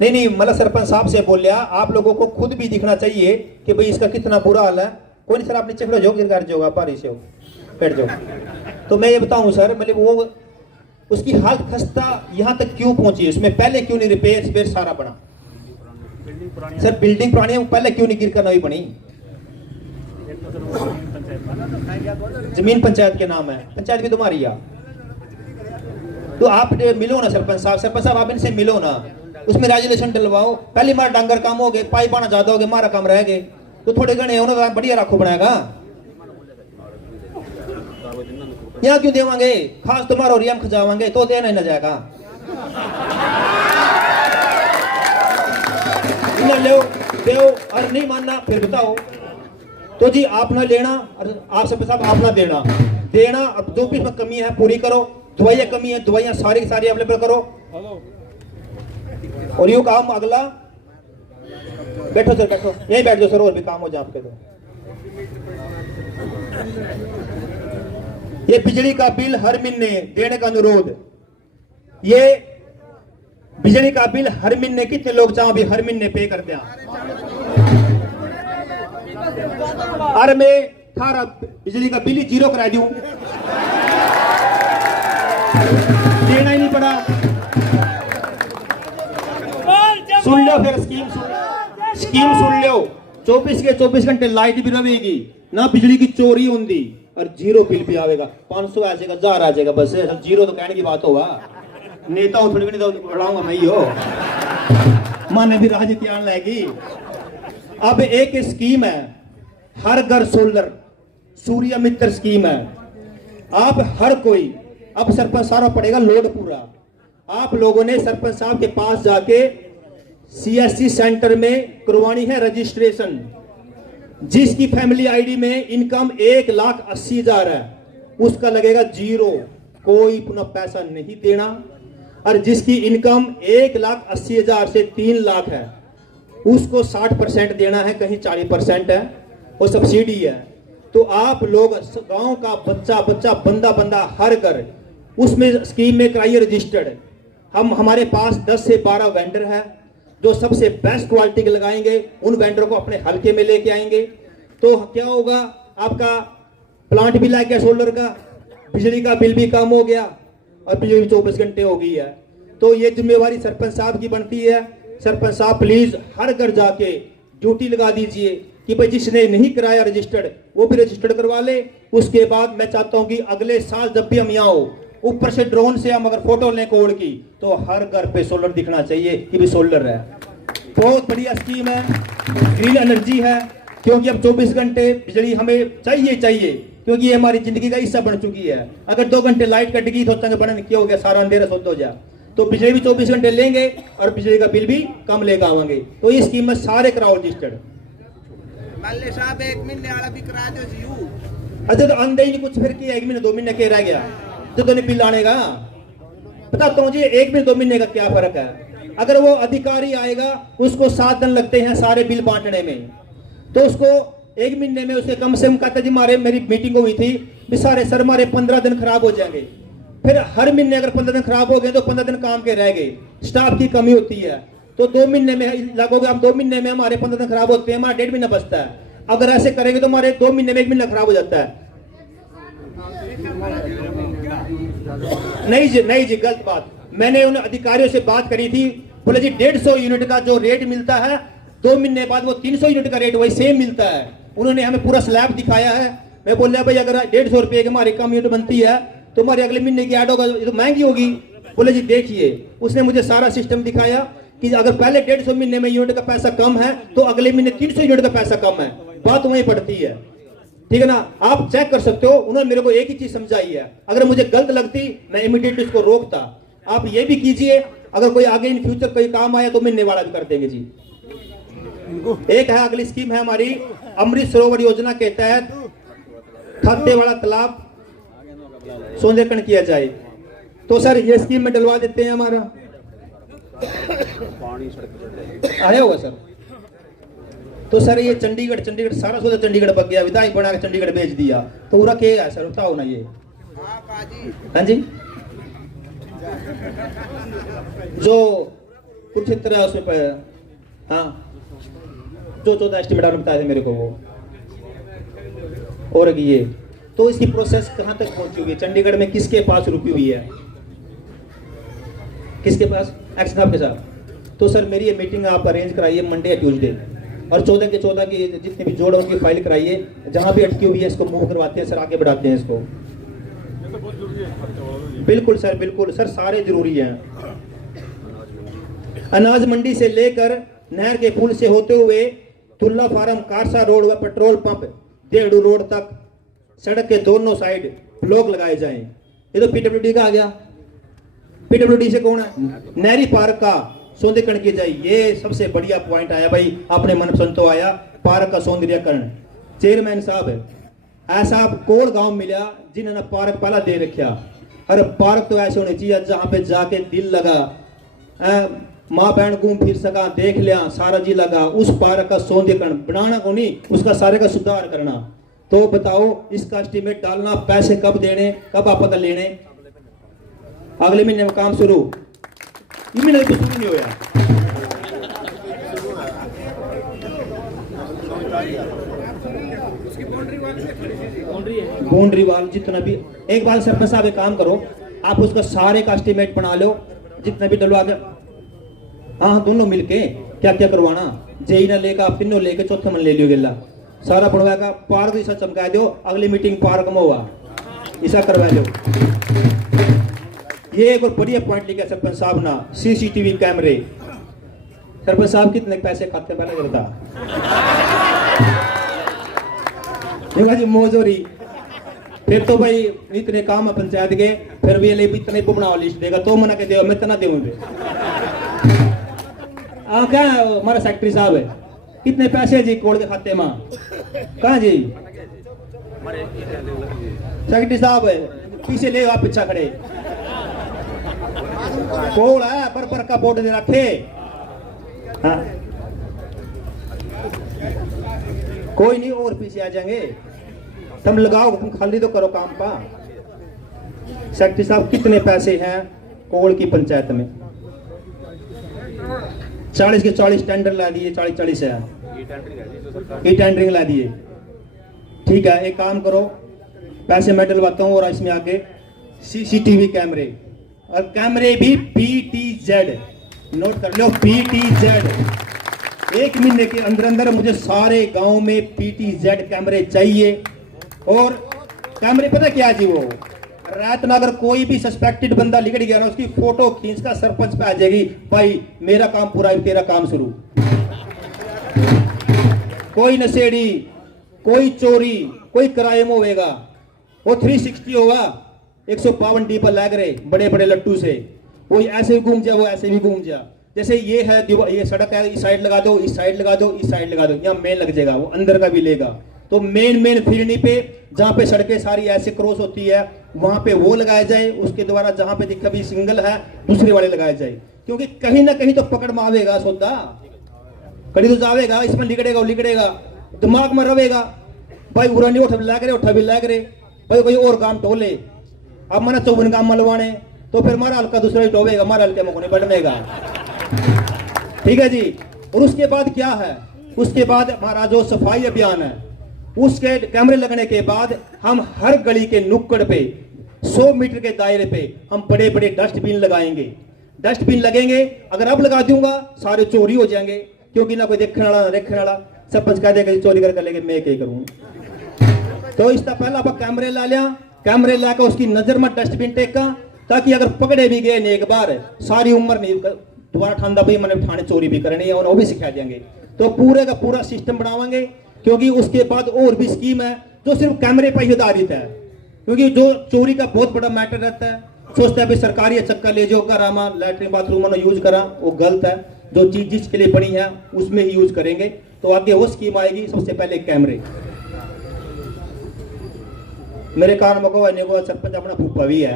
नहीं मतलब सरपंच साहब से बोल लिया, आप लोगों को खुद भी दिखना चाहिए कि भाई इसका कितना बुरा हाल है। कोई नहीं सर, आप नीचे खड़े हो, गिरगार जो भारी से हो, बैठ जाओ। तो मैं ये बताऊं सर, मतलब वो उसकी हालत खस्ता यहाँ तक क्यों पहुंची, उसमें पहले क्यों नहीं रिपेयर सारा बना? सर बिल्डिंग पुरानी है, पहले क्यों नहीं गिर कर नई बनी? जमीन पंचायत के नाम है, पंचायत भी तुम्हारी है। तो आप मिलो ना सरपंच साहब आप इनसे मिलो ना, उसमें रेजुलेशन डलवाओ। पहली बार डांगर काम हो गए, पाइप आना ज्यादा हो गया, हमारा काम रह गए, तो थोड़े गणे उन्होंने बढ़िया राखो बनाएगा। यहाँ क्यों देवांगे, खास तुम्हारा रियम खजावांगे तो देना ही न जाएगा। देव और नहीं मानना फिर बताओ। तो जी आप ना लेना और आप सब आप ना देना। अब जो भी इसमें कमी है पूरी करो। दवाइयाँ कमी है, दवाइयाँ सारी सारी अवेलेबल करो। और यू काम अगला, बैठो सर, बैठो यहीं बैठ जाओ सर, और भी काम हो जाए आपके। तो ये बिजली का बिल हर महीने देने का अनुरोध। ये बिजली का बिल हर महीने कितने लोग चाहो भी हर महीने पे करते हैं। और मैं थारा बिजली का बिल ही 0 करा दूं, देना ही नहीं पड़ा। सुन लो फिर स्कीम सुन लो। 24 के 24 घंटे लाइट भी रहेगी ना, बिजली की चोरी होंगी और 0 बिल भी आएगा। 500 आ जाएगा, 1000 आ जाएगा, बस 0 तो कहने की बात होगा। नेता हूं थोड़ी तो बढ़ाऊंगा मैं ही हो, माने भी राजनीति आने लगेगी। अब एक स्कीम है हर घर सोलर, सूर्य मित्र स्कीम है। आप हर कोई, अब सरपंच साहब पड़ेगा लोड पूरा। आप लोगों ने सरपंच साहब के पास जाके CSC सेंटर में करवानी है रजिस्ट्रेशन। जिसकी फैमिली आईडी में इनकम 1,80,000 है उसका लगेगा 0, कोई पुनः पैसा नहीं देना। और जिसकी इनकम 1,80,000 से 3 लाख है उसको 60% देना है, कहीं 40% है, वो सब्सिडी है। तो आप लोग गांव का बच्चा बंदा हर घर उसमें स्कीम में कराइए रजिस्टर्ड। हमारे पास 10 से 12 वेंडर है जो सबसे बेस्ट क्वालिटी के लगाएंगे, उन वेंडर को अपने हल्के में लेके आएंगे। तो क्या होगा, आपका प्लांट भी लग गया सोलर का, बिजली का बिल भी कम हो गया और बिजली भी 24 घंटे हो गई है। तो ये जिम्मेवारी सरपंच साहब की बनती है। सरपंच साहब प्लीज हर घर जाके ड्यूटी लगा दीजिए कि भाई जिसने नहीं कराया रजिस्टर्ड वो भी रजिस्टर्ड करवा ले। उसके बाद मैं चाहता हूं कि अगले साल जब भी हम यहाँ हो ऊपर से ड्रोन से हम अगर फोटो लें कोड की तो हर घर पे सोलर दिखना चाहिए कि भी सोलर है। बहुत बढ़िया स्कीम है, ग्रीन एनर्जी है, क्योंकि अब 24 घंटे बिजली हमें चाहिए, क्योंकि ये हमारी जिंदगी का हिस्सा बन चुकी है। अगर 2 घंटे लाइट कट गई तो तंग बनन क्या हो गया, सारा अंधेरा सोता हो जा। तो बिजली भी 24 घंटे लेंगे और बिजली का बिल भी कम लेकर आवांगे। तो ये स्कीम में सारे कराओ रजिस्टर्ड। मल्ले साहब 1 महीने वाला भी करा दो जी। अच्छा तो अंदर ही नहीं कुछ फिर किया, 1 महीने 2 महीने के रह गया तो नहीं बिल आने का। बताता हूँ जी 1 महीने 2 महीने का क्या फर्क है। अगर वो अधिकारी आएगा उसको 7 दिन लगते हैं सारे बिल बांटने में, तो उसको 1 महीने में उसे कम से कम कहते जी मेरी मीटिंग हुई थी भी सारे सर हमारे 15 दिन खराब हो जाएंगे। फिर हर महीने अगर 15 दिन खराब हो गए तो 15 दिन काम के रह गए, स्टाफ की कमी होती है। तो 2 महीने में लगोगे, अब 2 महीने में हमारे 15 दिन खराब होते हैं, हमारा 1.5 महीना बचता है। अगर ऐसे करेंगे तो हमारे 2 महीने में 1 महीना खराब हो जाता है। नहीं जी गलत बात। मैंने उन अधिकारियों से बात करी थी, बोले जी 150 यूनिट का जो रेट मिलता है 2 महीने बाद वो 300 यूनिट का रेट वही सेम मिलता है। उन्होंने हमें पूरा स्लैब दिखाया है। मैं बोल रहा भाई अगर 150 रुपए की हमारी कम यूनिट बनती है तो हमारे अगले महीने की ऐड होगा, ये तो महंगी होगी। बोले जी देखिए, उसने मुझे सारा सिस्टम दिखाया कि अगर पहले 150 महीने में यूनिट का पैसा कम है तो अगले महीने 300 यूनिट का पैसा कम है, बात वहीं पड़ती है। ठीक है ना, आप चेक कर सकते हो। उन्होंने मेरे को एक ही चीज समझाई है, अगर मुझे गलत लगती मैं इमीडिएटली उसको रोकता। आप ये भी कीजिए, अगर कोई आगे इन फ्यूचर कोई काम आया तो महीने वाला भी कर देंगे जी। एक है अगली स्कीम है हमारी अमृत सरोवर योजना के तहत खाते वाला तालाब सौंदर्यकरण किया जाए। तो सर ये स्कीम में डलवा देते हैं, हमारा आया होगा सर। तो सर ये चंडीगढ़ सारा सोचा चंडीगढ़ बग गया, विधायक बना के चंडीगढ़ भेज दिया, तो पूरा क्या है सर बताओ ना ये। हाँ जी, जो कुरुक्षेत्र है उसमें हाँ जो 14 एस्टिमेट आपने बताया था मेरे को वो, और ये तो इसकी प्रोसेस कहां तक पहुंची हुई है, चंडीगढ़ में किसके पास रुकी हुई है, किसके पास, एक्स साहब के साथ। तो सर मेरी ये मीटिंग आप अरेंज कराइए मंडे या ट्यूसडे, और 14 के 14 की जितने भी जोड़ उनकी फाइल कराइए, जहां भी अटकी हुई है इसको मूव करवाते हैं सर, आगे बढ़ाते हैं इसको। बिल्कुल सर सारे जरूरी हैं। अनाज मंडी से लेकर नहर के पुल से होते हुए तुल्ला फार्म, कारसा रोड व पेट्रोल पंप देहड़ू रोड तक सड़क के दोनों साइड ब्लॉक लगाए जाएं। ये तो पीडब्ल्यूडी का आ गया। पीडब्ल्यूडी से कौन है, नहरी पार्क का सौंदर्यकरण किया जाए। ये सबसे बढ़िया पॉइंट आया भाई, अपने मनपसंद तो आया, पार्क का सौंदर्यकरण। चेयरमैन साहब ऐसा कोल गांव मिला जिन्होंने पार्क पहला दे रखा। अरे पार्क तो ऐसे होने चाहिए जहां पे जाके दिल लगा, माँ बहन घूम फिर सका, देख लिया, सारा जी लगा। उस पार्क का सौंदर्यकरण बनाना को नहीं, उसका सारे का सुधार करना। तो बताओ इसका एस्टीमेट डालना, पैसे कब देने, कब आप लेने। अगले महीने में काम शुरू, ये महीने तो शुरू नहीं होया। बाउंड्री वाल जितना भी, एक बार सरपंच साहब एक काम करो, आप उसका सारे का एस्टीमेट बना लो, जितना भी डलवा के, हाँ दोनों मिलके क्या क्या करवाना, जेई ना लेकर आप तीनों लेके चौथे मन ले लियो गेला, सारा बनवाएगा। पार्क ऐसा चमका दो, अगली मीटिंग पार्क में हुआ ऐसा करवा लो। ये एक और बढ़िया पॉइंट लिखा सरपंच साहब ना, सीसीटीवी कैमरे। सरपंच साहब कितने पैसे खाते पहले करता जी मोजोरी। फिर तो भाई इतने काम है पंचायत के, फिर भी ले इतने बनाओ लिस्ट देगा तो मना के दे, मैं इतना दूंगा। क्या हमारा सेक्रेटरी साहब है, कितने पैसे जी कोड के खाते में, कहाँ जी सेक्रेटरी साहब है, पीछे ले आप पीछा खड़े, कोड है पर का बोर्ड दे रखे। हाँ कोई नहीं, और पीछे आ जाएंगे, तुम लगाओ, तुम खाली तो करो काम का। सेक्रेटरी साहब कितने पैसे हैं कोल की पंचायत में, 40 के 40 टेंडर ला दिए, 40 है ई टेंडरिंग ला दिए। ठीक है, एक काम करो, पैसे मैं डलवाता हूँ, और इसमें आगे सीसीटीवी कैमरे, और कैमरे भी PTZ, नोट कर लो PTZ। 1 महीने के अंदर अंदर मुझे सारे गांव में PTZ कैमरे चाहिए। और कैमरे पता क्या जी, वो रात में अगर कोई भी सस्पेक्टेड बंदा लिखट गया ना, उसकी फोटो खींचकर सरपंच पे आ जाएगी, भाई मेरा काम पूरा है, तेरा काम शुरू। कोई नशेड़ी, कोई चोरी, कोई क्राइम होगा, वो 360 होगा, 152 डी पर लग रहे बड़े बड़े लट्टू से, वो ऐसे भी घूम जा, वो ऐसे भी घूम जा। जैसे ये है ये सड़क है, इस साइड लगा दो, इस साइड लगा दो, इस साइड लगा दो, यहाँ मेन लग जाएगा, वो अंदर का भी लेगा। तो मेन फिरनी पे जहाँ पे सड़कें सारी ऐसे क्रॉस होती है, वहां पे वो लगाया जाए, उसके द्वारा जहां पे कभी सिंगल है दूसरे वाले लगाए जाए, क्योंकि कहीं ना कहीं तो पकड़ में आवेगा सौदा, कड़ी तो जावेगा, इसमें लिगड़ेगा, दिमाग में रहेगा, भाई बुरा नहीं उठा भी लग रहे, भाई कोई और काम टोले, अब मैंने 54 काम मलवाने, तो फिर मारा हल्का दूसरा ही टोवेगा, मारा हल्के में को नहीं बढ़नेगा। ठीक है जी। और उसके बाद क्या है, उसके बाद हमारा जो सफाई अभियान है, उसके कैमरे लगने के बाद हम हर गली के नुक्कड़ पे 100 मीटर के दायरे पे हम बड़े बड़े डस्टबिन लगाएंगे। डस्टबिन लगेंगे, अगर अब लगा दूंगा सारे चोरी हो जाएंगे, क्योंकि ना कोई देखने वाला, सरपंच कह देगा चोरी कर लेके मैं क्या करूं। तो इसका पहला आप कैमरे ला लिया, कैमरे लाकर उसकी नजर में डस्टबिन टेका, ताकि अगर पकड़े भी गए एक बार, सारी उम्र नहीं दोबारा ठांदा भाई मैंने ठाणे चोरी भी करनी है, और वो भी सिखा देंगे। तो पूरे का पूरा सिस्टम बनावाएंगे, क्योंकि उसके बाद और भी स्कीम है जो सिर्फ कैमरे पर ही आधारित है, क्योंकि जो चोरी का बहुत बड़ा मैटर रहता है, सोचता है भाई सरकारी चक्का ले जाओ करामा लैट्रिन बाथरूम में यूज करा, वो गलत है। जो चीज जिसके लिए बनी है उसमें ही यूज करेंगे। तो आगे वो स्कीम आएगी, सबसे पहले कैमरे। मेरे कान को सरपंच अपना फूफा भी है,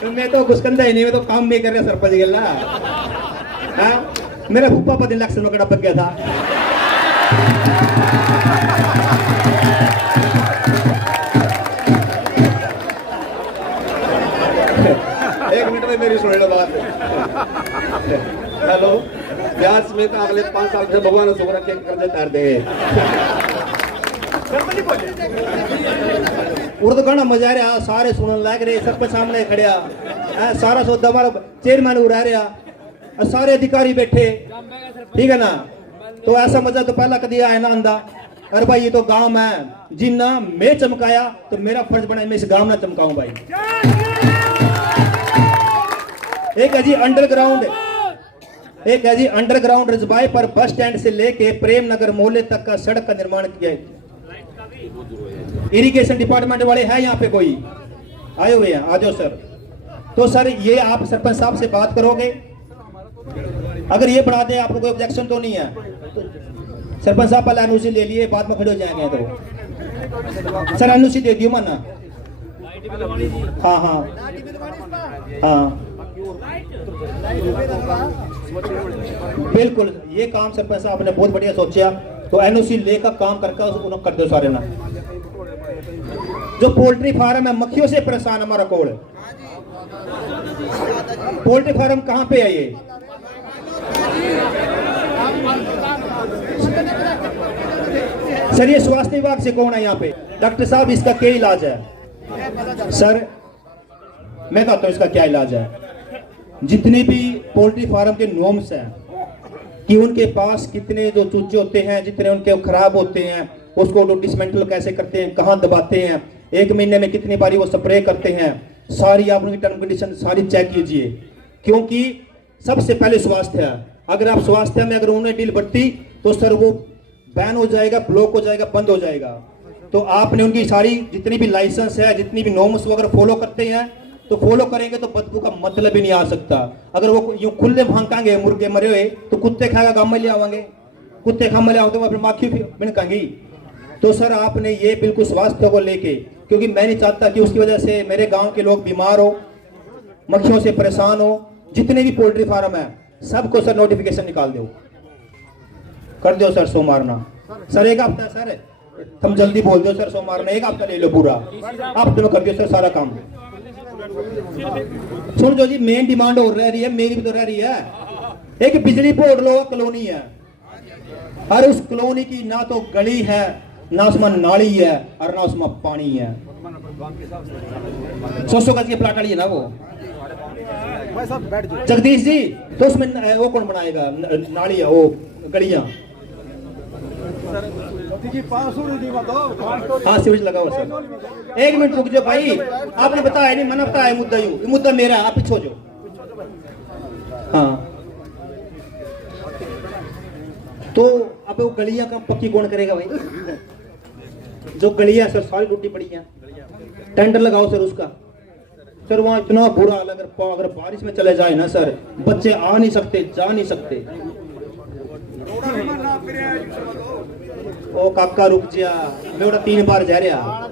तो मैं तो घुसकंदा ही नहीं, मैं तो काम नहीं कर रहा सरपंच के ला। मेरा फूफा 15 लाख से कड़ा पक गया था। एक मिनट में मेरी सुन लो बात। हेलो, ब्याज में तो अगले 5 साल से भगवान ने सुख रखे कर्जे तार दे। उर्दू गाना मजा आ रहा, सारे सुनने लग रहे, सबके सामने खड़िया, सारा सौदा हमारा चेयरमैन उड़ा रहा, सारे अधिकारी बैठे, ठीक है ना। तो ऐसा मजा तो पहला कभी आया ना अंदा। अरे भाई ये तो गांव है, जिन्ना मैं चमकाया तो मेरा फर्ज बना मैं इस गांव ना चमकाऊं भाई। एक है जी अंडरग्राउंड, एक है जी अंडरग्राउंड रजबाई पर बस स्टैंड से लेके प्रेम नगर मोहल्ले तक का सड़क का निर्माण किया है। इरिगेशन डिपार्टमेंट वाले हैं यहाँ पे, कोई आए हुए हैं, आ जाओ सर। तो सर ये आप सरपंच साहब से बात करोगे, अगर ये बना दे आपको कोई ऑब्जेक्शन तो नहीं है। तो सरपंच साहब पहले एनओसी ले लिए, बाद में खड़े हो जाएंगे। तो सर एनओसी दे दियो माना। हाँ हाँ हाँ बिल्कुल, ये काम सरपंच साहब ने बहुत बढ़िया सोचा। तो एनओसी लेकर काम करके उन्होंने कर दो सारे ना। जो पोल्ट्री फार्म है, मक्खियों से परेशान हमारा कोल। पोल्ट्री फार्म कहाँ पे है ये? सर ये स्वास्थ्य विभाग से कौन है यहाँ पे? डॉक्टर साहब इसका क्या इलाज है? सर मैं कहता हूँ इसका क्या इलाज है। जितने भी पोल्ट्री फार्म के नॉर्म्स हैं कि उनके पास कितने जो चूचे होते हैं, जितने उनके खराब होते हैं, उसको डिसमेंटल कैसे करते हैं, कहाँ दबाते हैं, 1 महीने में कितनी बारी वो स्प्रे करते हैं, सारी आप उनकी टर्म कंडीशन सारी चेक कीजिए। क्योंकि सबसे पहले स्वास्थ्य है। अगर आप स्वास्थ्य में अगर उन्हें डील बढ़ती तो सर वो बैन हो जाएगा, ब्लॉक हो जाएगा, बंद हो जाएगा। तो आपने उनकी सारी जितनी भी लाइसेंस है, जितनी भी नॉर्म्स वगैरह फॉलो करते हैं, तो फॉलो करेंगे तो बदबू का मतलब ही नहीं आ सकता। अगर वो यूं खुले भांकांगे मुर्गे मरे हुए तो कुत्ते खाएगा गाँव में ले आवांगे, कुत्ते खाम में ले आओ तो फिर माखी मिनकांगी। तो सर आपने ये बिल्कुल स्वास्थ्य को लेके, क्योंकि मैं नहीं चाहता कि उसकी वजह से मेरे गांव के लोग बीमार हो, मक्खियों से परेशान हो। जितने भी पोल्ट्री फार्म है सबको सर नोटिफिकेशन निकाल दो, कर दो सर सोमवारना। सर 1 हफ्ता सर हम जल्दी बोल दो सर, सोमवार में 1 हफ्ता ले लो पूरा, हफ्ते में कर दो सर सारा काम। सुन जो जी मेन डिमांड हो रही है, मेरी भी तो रह रही है। एक बिजली बोर्ड लो कॉलोनी है, और उस कॉलोनी की ना तो गली है, ना उसमें नाली है, और ना उसमें पानी है। 100 गज के प्लाट वाली है ना वो जगदीश जी। तो उसमें वो कौन बनाएगा नाली है, वो गलियां? हाँ सीवरेज लगा हुआ सर। एक मिनट रुक जाओ भाई, आपने बताया नहीं, मैंने बताया मुद्दा ये मुद्दा मेरा है, आप पीछे हो जाओ। हाँ तो अब वो गलियां का पक्की कौन करेगा भाई? जो गलियां सर सारी टूटी पड़ी हैं, टेंडर लगाओ सर उसका। सर वहाँ इतना बुरा हाल, अगर बारिश में चले जाए ना सर, बच्चे आ नहीं सकते, जा नहीं सकते। ओ काका रुक जा, मैं 3 बार जा रहा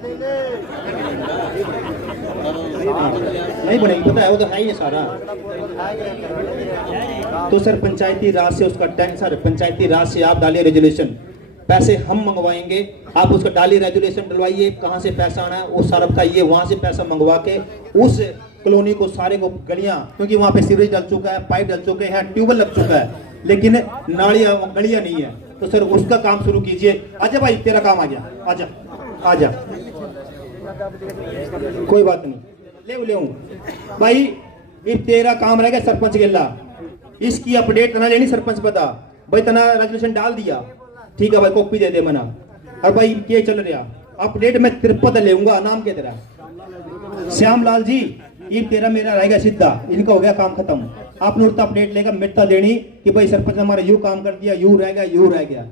नहीं बनेगी, पता है वो तो है ही सारा। तो सर पंचायती राज से उसका सर पंचायती राज से आप डालिए रेजुलेशन, पैसे हम मंगवाएंगे, आप उसका डालिए रेजुलेशन डलवाइए, कहाँ से पैसा आना है वो सारा बताइए, वहां से पैसा मंगवा के उस कॉलोनी को सारे को गलियां, क्योंकि वहां पे सीवरेज डल चुका है, पाइप डल चुके हैं, ट्यूबवेल लग चुका है, लेकिन नालियां गलियां नहीं है। तो सर उसका काम शुरू कीजिए। आजा भाई तेरा काम आ गया, आजा आजा, कोई बात नहीं, ले भाई ये तेरा काम रह गया। सरपंच गेला इसकी अपडेट तना लेनी, सरपंच बता भाई तना रेजुलेशन डाल दिया, ठीक है भाई कॉपी दे दे मना। और भाई ये चल रहा अपडेट मैं तिरुपत लेऊंगा, नाम क्या तेरा? श्यामलाल जी, ये तेरा मेरा रहेगा सीधा, इनका हो गया काम खत्म। आपने उड़ता अपडेट लेगा, मिटता देनी कि भाई सरपंच ने हमारा यू काम कर दिया, यू रह गया।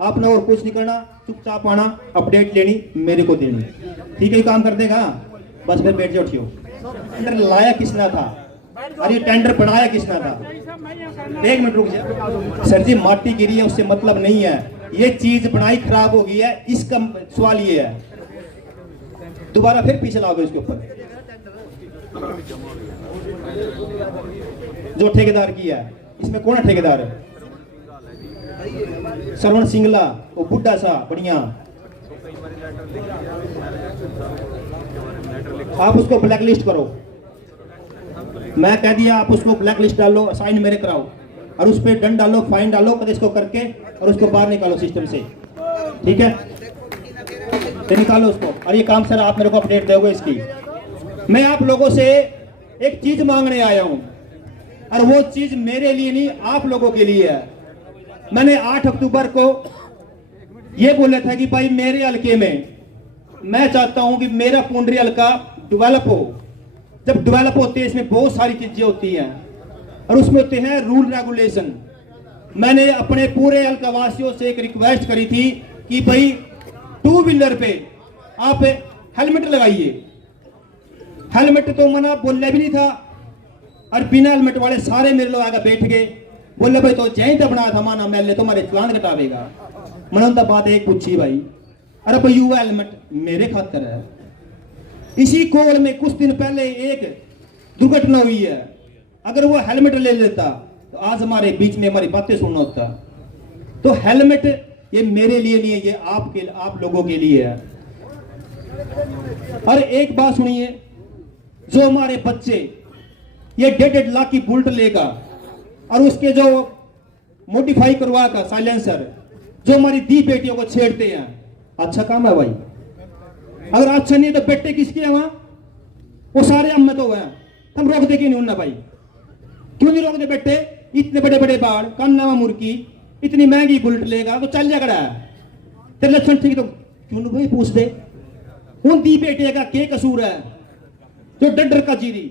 आपने और कुछ नहीं करना, चुपचाप आना, अपडेट लेनी, मेरे को देनी, ठीक है? काम कर देगा बस, फिर बैठ जाओ। टेंडर लाया किसने था और ये टेंडर बनाया किसने था? एक मिनट रुक जाए सर जी, माटी गिरी है उससे मतलब नहीं है, ये चीज बनाई खराब हो गई है, इसका सवाल ये है। दोबारा फिर पीछे लाओगे इसके ऊपर। जो ठेकेदार किया है, इसमें कौन है ठेकेदार? श्रवण सिंगला, वो बुड्ढा सा बढ़िया। आप उसको ब्लैक लिस्ट करो, मैं कह दिया आप उसको ब्लैक लिस्ट डालो, साइन मेरे कराओ और उस पर दंड डालो, फाइन डालो, कद इसको करके और उसको बाहर निकालो सिस्टम से, ठीक है? तो निकालो उसको। और ये काम सर आप मेरे को अपडेट दोगे इसकी। मैं आप लोगों से एक चीज मांगने आया हूं और वो चीज मेरे लिए नहीं, आप लोगों के लिए है। मैंने 8 अक्टूबर को ये बोला था कि भाई मेरे हल्के में मैं चाहता हूं कि मेरा पुंडरी हल्का डेवलप हो। जब डेवलप होते हैं इसमें बहुत सारी चीजें होती हैं और उसमें होते हैं रूल रेगुलेशन। मैंने अपने पूरे हल्का वासियों से एक रिक्वेस्ट करी थी कि भाई 2 व्हीलर पे आप हेलमेट लगाइए। हेलमेट तो मना बोलने भी नहीं था और बिना हेलमेट वाले सारे मेरे लोग आगे बैठ गए, बोले भाई तो जय तो बना था माना मैल तो हमारे चलान कटावेगा। मैंने तो बात एक पूछी भाई, अरे भाई यू हेलमेट मेरे खातर है। इसी कोल में कुछ दिन पहले एक दुर्घटना हुई है, अगर वो हेलमेट ले लेता तो आज हमारे बीच में हमारी बातें सुनना होता। तो हेलमेट ये मेरे लिए नहीं है, ये आप लोगों के लिए है। और एक बात सुनिए, जो हमारे बच्चे ये 1.5 लाख की बुलेट लेगा और उसके जो मॉडिफाई करवा का साइलेंसर जो हमारी दी बेटियों को छेड़ते हैं, अच्छा काम है भाई। अगर अच्छा नहीं है तो बेटे किसके हैं वहां? वो सारे अम्मे तो हैं, हम रोक दे क्यों नहीं उन्ना भाई? क्यों नहीं रोक दे बेटे? इतने बड़े बड़े बाढ़, कान्ना मुर्गी, इतनी महंगी बुलेट लेगा तो चल जाएगा। तेरे लक्षण ठीक तो क्यों नहीं भाई पूछ दे? उन दी बेटे का क्या कसूर है जो डर का जीरी?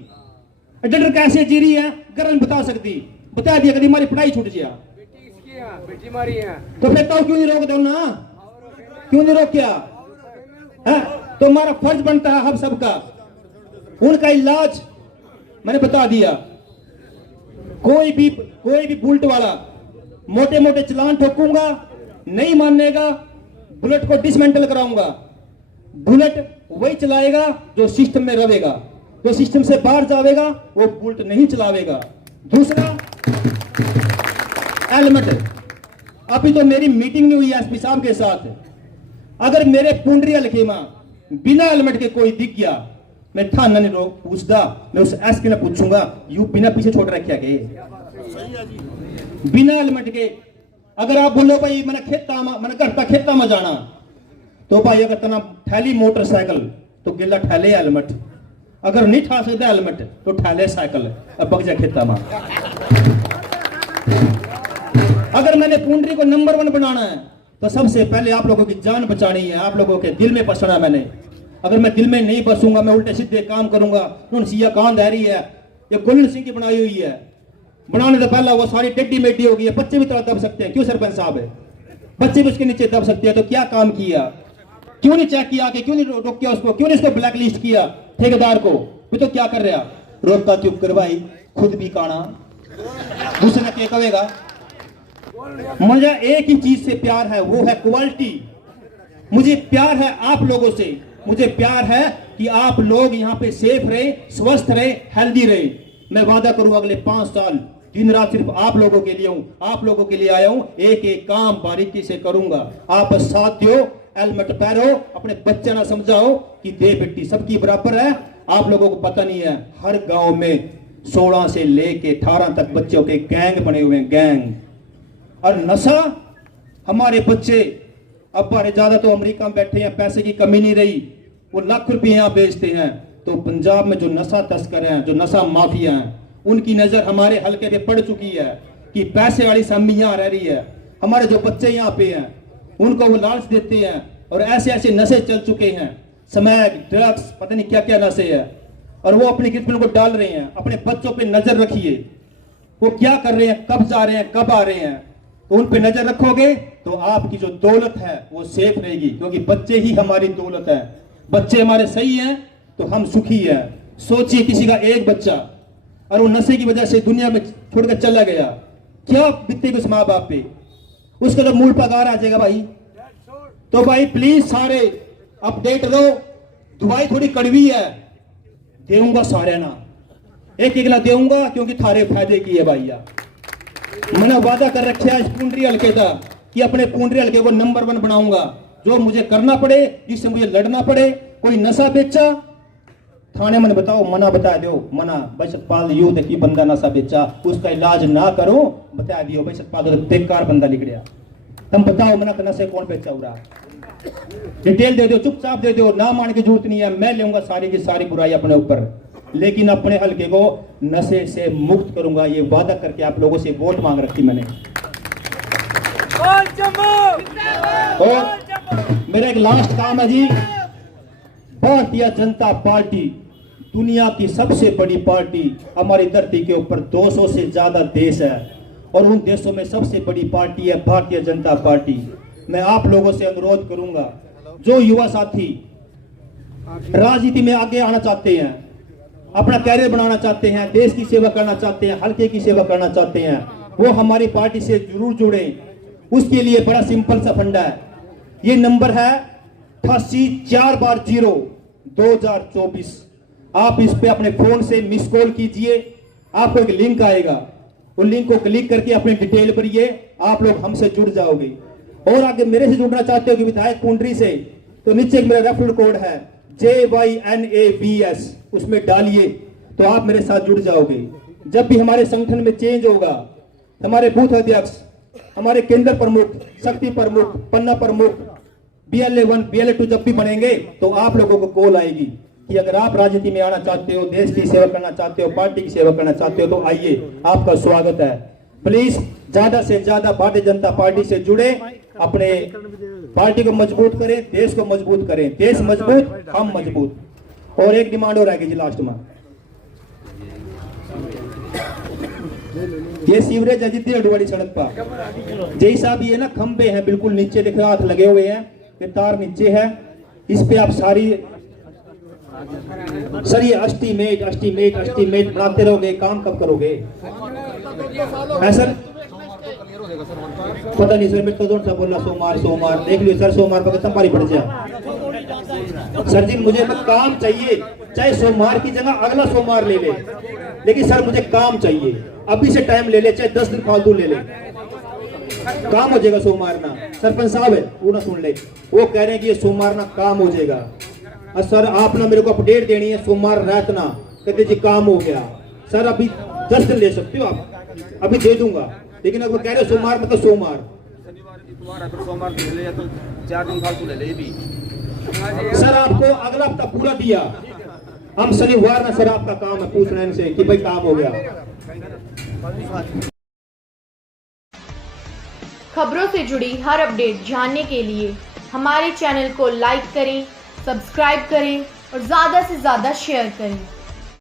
डर कैसे जीरी है गर्म बता सकती, बता दिया कभी हमारी पढ़ाई छूट गया बेटी मारी है तो फिर तो क्यों नहीं रोक दो ना? क्यों नहीं रोक क्या है? तो हमारा फर्ज बनता है हम सबका, उनका इलाज मैंने बता दिया। कोई भी बुलेट वाला मोटे मोटे चलान ठोकूंगा, नहीं मानेगा, बुलेट को डिसमेंटल कराऊंगा। बुलेट वही चलाएगा जो सिस्टम में रहेगा, जो सिस्टम से बाहर जाएगा वो बुलेट नहीं चलावेगा। दूसरा हेलमेट, अभी तो मेरी मीटिंग नहीं हुई एसपी साहब के साथ, अगर मेरे पुंडरी हल्के में बिना हेलमेट के कोई दिख गया, मैं थाना नहीं रोक पूछता, मैं उस एसपी ने पूछूंगा यू बिना पीछे छोड़ रखा के बिना हेलमेट के। अगर आप बोलो भाई मैंने करता खेता में जाना, तो भाई अगर तना थैली मोटरसाइकिल तो गिला ठैले हेलमेट, अगर नहीं ठा सकता हेलमेट तो ठैले साइकिल अब जा खेता में। अगर मैंने पुंडरी को नंबर 1 बनाना है तो सबसे पहले आप लोगों की जान बचानी है, आप लोगों के दिल में बसना मैंने। अगर मैं दिल में नहीं बसूंगा, मैं उल्टे सीधे काम करूंगा, सिया कान दहरी है, ये गोविंद सिंह की बनाई हुई है। बनाने से पहला वो सारी टेढ़ी मेढ़ी होगी, बच्चे भी तरह दब सकते हैं। क्यों सरपंच साहब है, बच्चे भी उसके नीचे दब सकते हैं। तो क्या काम किया, क्यों नहीं चेक किया, कि क्यों नहीं रोक उसको, क्यों नहीं इसको ब्लैक लिस्ट किया ठेकेदार को? भी तो क्या कर रहा, रोकता चुप करवाई, खुद भी काना, दूसरे क्या कहेगा। मुझे एक ही चीज से प्यार है, वो है क्वालिटी। मुझे प्यार है आप लोगों से, मुझे प्यार है कि आप लोग यहाँ पे सेफ रहे, स्वस्थ रहे, हेल्दी रहे। मैं वादा करूंगा अगले 5 साल दिन रात सिर्फ आप लोगों के लिए हूं, आप लोगों के लिए आया हूं, एक एक काम बारीकी से करूंगा। आप साथ दो, हेलमेट पहनो, अपने बच्चे ना समझाओ कि दे बेटी सबकी बराबर है। आप लोगों को पता नहीं है, हर गांव में 16 से लेके 18 तक बच्चों के गैंग बने हुए हैं, गैंग। और नशा, हमारे बच्चे अब बारे ज्यादा तो अमेरिका में बैठे हैं, पैसे की कमी नहीं रही, वो लाख रुपए यहाँ बेचते हैं। तो पंजाब में जो नशा तस्कर हैं, जो नशा माफिया हैं, उनकी नजर हमारे हल्के पे पड़ चुकी है कि पैसे वाली सम्मी यहाँ रह रही है। हमारे जो बच्चे यहाँ पे हैं उनको वो लालच देते हैं, और ऐसे ऐसे नशे चल चुके हैं, स्मैक, ड्रग्स, पता नहीं क्या क्या नशे है, और वो अपनी किस्मत को डाल रहे हैं। अपने बच्चों पे नजर रखिए, वो क्या कर रहे हैं, कब जा रहे हैं, कब आ रहे हैं, तो उन पे नजर रखोगे तो आपकी जो दौलत है वो सेफ रहेगी, क्योंकि बच्चे ही हमारी दौलत है। बच्चे हमारे सही हैं तो हम सुखी हैं। सोचिए किसी का एक बच्चा और वो नशे की वजह से दुनिया में छोड़कर चला गया, क्या बीतेगी उस माँ बाप पे, उसका तो मूल पगार आ जाएगा भाई। तो भाई प्लीज सारे अपडेट रहो, दवाई थोड़ी कड़वी है, देऊंगा सारे ना, एक एक ला देऊंगा, क्योंकि थारे फायदे की है भाई। मैंने वादा कर रखा है इस पुंडरी हल्के का कि अपने पुंडरी हल्के को नंबर 1 बनाऊंगा। जो मुझे करना पड़े, जिससे मुझे लड़ना पड़े, कोई नशा बेचा थाने में बताओ, मना बता दो, मना भाई सतपाल यू देखी बंदा नशा बेचा, उसका इलाज ना करो, बता दियो भाई सतपाल तो बेकार बंदा लिख गया, तुम बताओ मना करना से कौन बेचा हो रहा, डिटेल दे दो, चुपचाप दे दो, ना मान की जरूरत नहीं है। मैं लूंगा सारी की सारी बुराई अपने ऊपर, लेकिन अपने हल्के को नशे से मुक्त करूंगा, ये वादा करके आप लोगों से वोट मांग रखी मैंने। और मेरा एक लास्ट काम है जी, भारतीय जनता पार्टी दुनिया की सबसे बड़ी पार्टी, हमारी धरती के ऊपर 200 से ज्यादा देश है, और उन देशों में सबसे बड़ी पार्टी है भारतीय जनता पार्टी। मैं आप लोगों से अनुरोध करूंगा, जो युवा साथी राजनीति में आगे आना चाहते हैं, अपना कैरियर बनाना चाहते हैं, देश की सेवा करना चाहते हैं, हल्के की सेवा करना चाहते हैं, वो हमारी पार्टी से जरूर जुड़े। उसके लिए बड़ा सिंपल सा फंडा है, ये नंबर है 88402024। आप इस पे अपने फोन से मिस कॉल कीजिए, आपको एक लिंक आएगा, उन लिंक को क्लिक करके अपनी डिटेल भरिए, आप लोग हमसे जुड़ जाओगे। और आगे मेरे से जुड़ना चाहते हो कि विधायक पुंडरी से, तो नीचे मेरा रेफरल कोड है JYNAVS, उसमें डालिए तो आप मेरे साथ जुड़ जाओगे। जब भी हमारे संगठन में चेंज होगा, हमारे बूथ अध्यक्ष, हमारे केंद्र प्रमुख, शक्ति प्रमुख, पन्ना प्रमुख, BLA1 BLA2 जब भी बनेंगे तो आप लोगों को कॉल आएगी कि अगर आप राजनीति में आना चाहते हो, देश की सेवा करना चाहते हो, पार्टी की सेवा करना चाहते हो, तो आइए, आपका स्वागत है। प्लीज ज्यादा से ज्यादा भारतीय जनता पार्टी से जुड़े, अपने पार्टी को मजबूत करें, देश को मजबूत करें, देश मजबूत हम मजबूत। और एक डिमांड और आएगी जी लास्ट में, ये सीवरेज है जितनी अडवाड़ी सड़क पर, जय साहब ये ना खंबे हैं बिल्कुल नीचे, दिख रहा हाथ लगे हुए हैं, ये तार नीचे है, इस पे आप सारी सर ये एस्टीमेट बनाते रहोगे, काम कब करोगे? सर पता नहीं सर, मैं तो सा बोला सोमवार देख लियो सर, सोमवार पर कितना भारी पड़ जाए सर जी, मुझे काम चाहिए, चाहे सोमवार की जगह अगला सोमवार ले ले, लेकिन सर मुझे काम चाहिए, अभी से टाइम ले ले, चाहे 10 दिन फालतू ले ले, काम हो जाएगा सोमवार ना। सरपंच साहब है वो ना सुन ले, वो कह रहे हैं कि ये सोमवार ना काम हो जाएगा, और सर आप ना मेरे को अपडेट देनी है सोमवार रात ना, कहते जी काम हो गया। सर अभी 10 दिन ले सकते हो आप, अभी दे दूंगा, लेकिन अब वो कह रहे हो सोमवार मतलब सोमवार, सोमवार ले ले तो 4 दिन फालतू ले ले भी। सर आपको अगला हफ्ता पूरा दिया, हम शनिवार ना सर आपका काम है पूछना इनसे कि भाई काम हो गया। खबरों से जुड़ी हर अपडेट जानने के लिए हमारे चैनल को लाइक करें, सब्सक्राइब करें और ज़्यादा से ज़्यादा शेयर करें।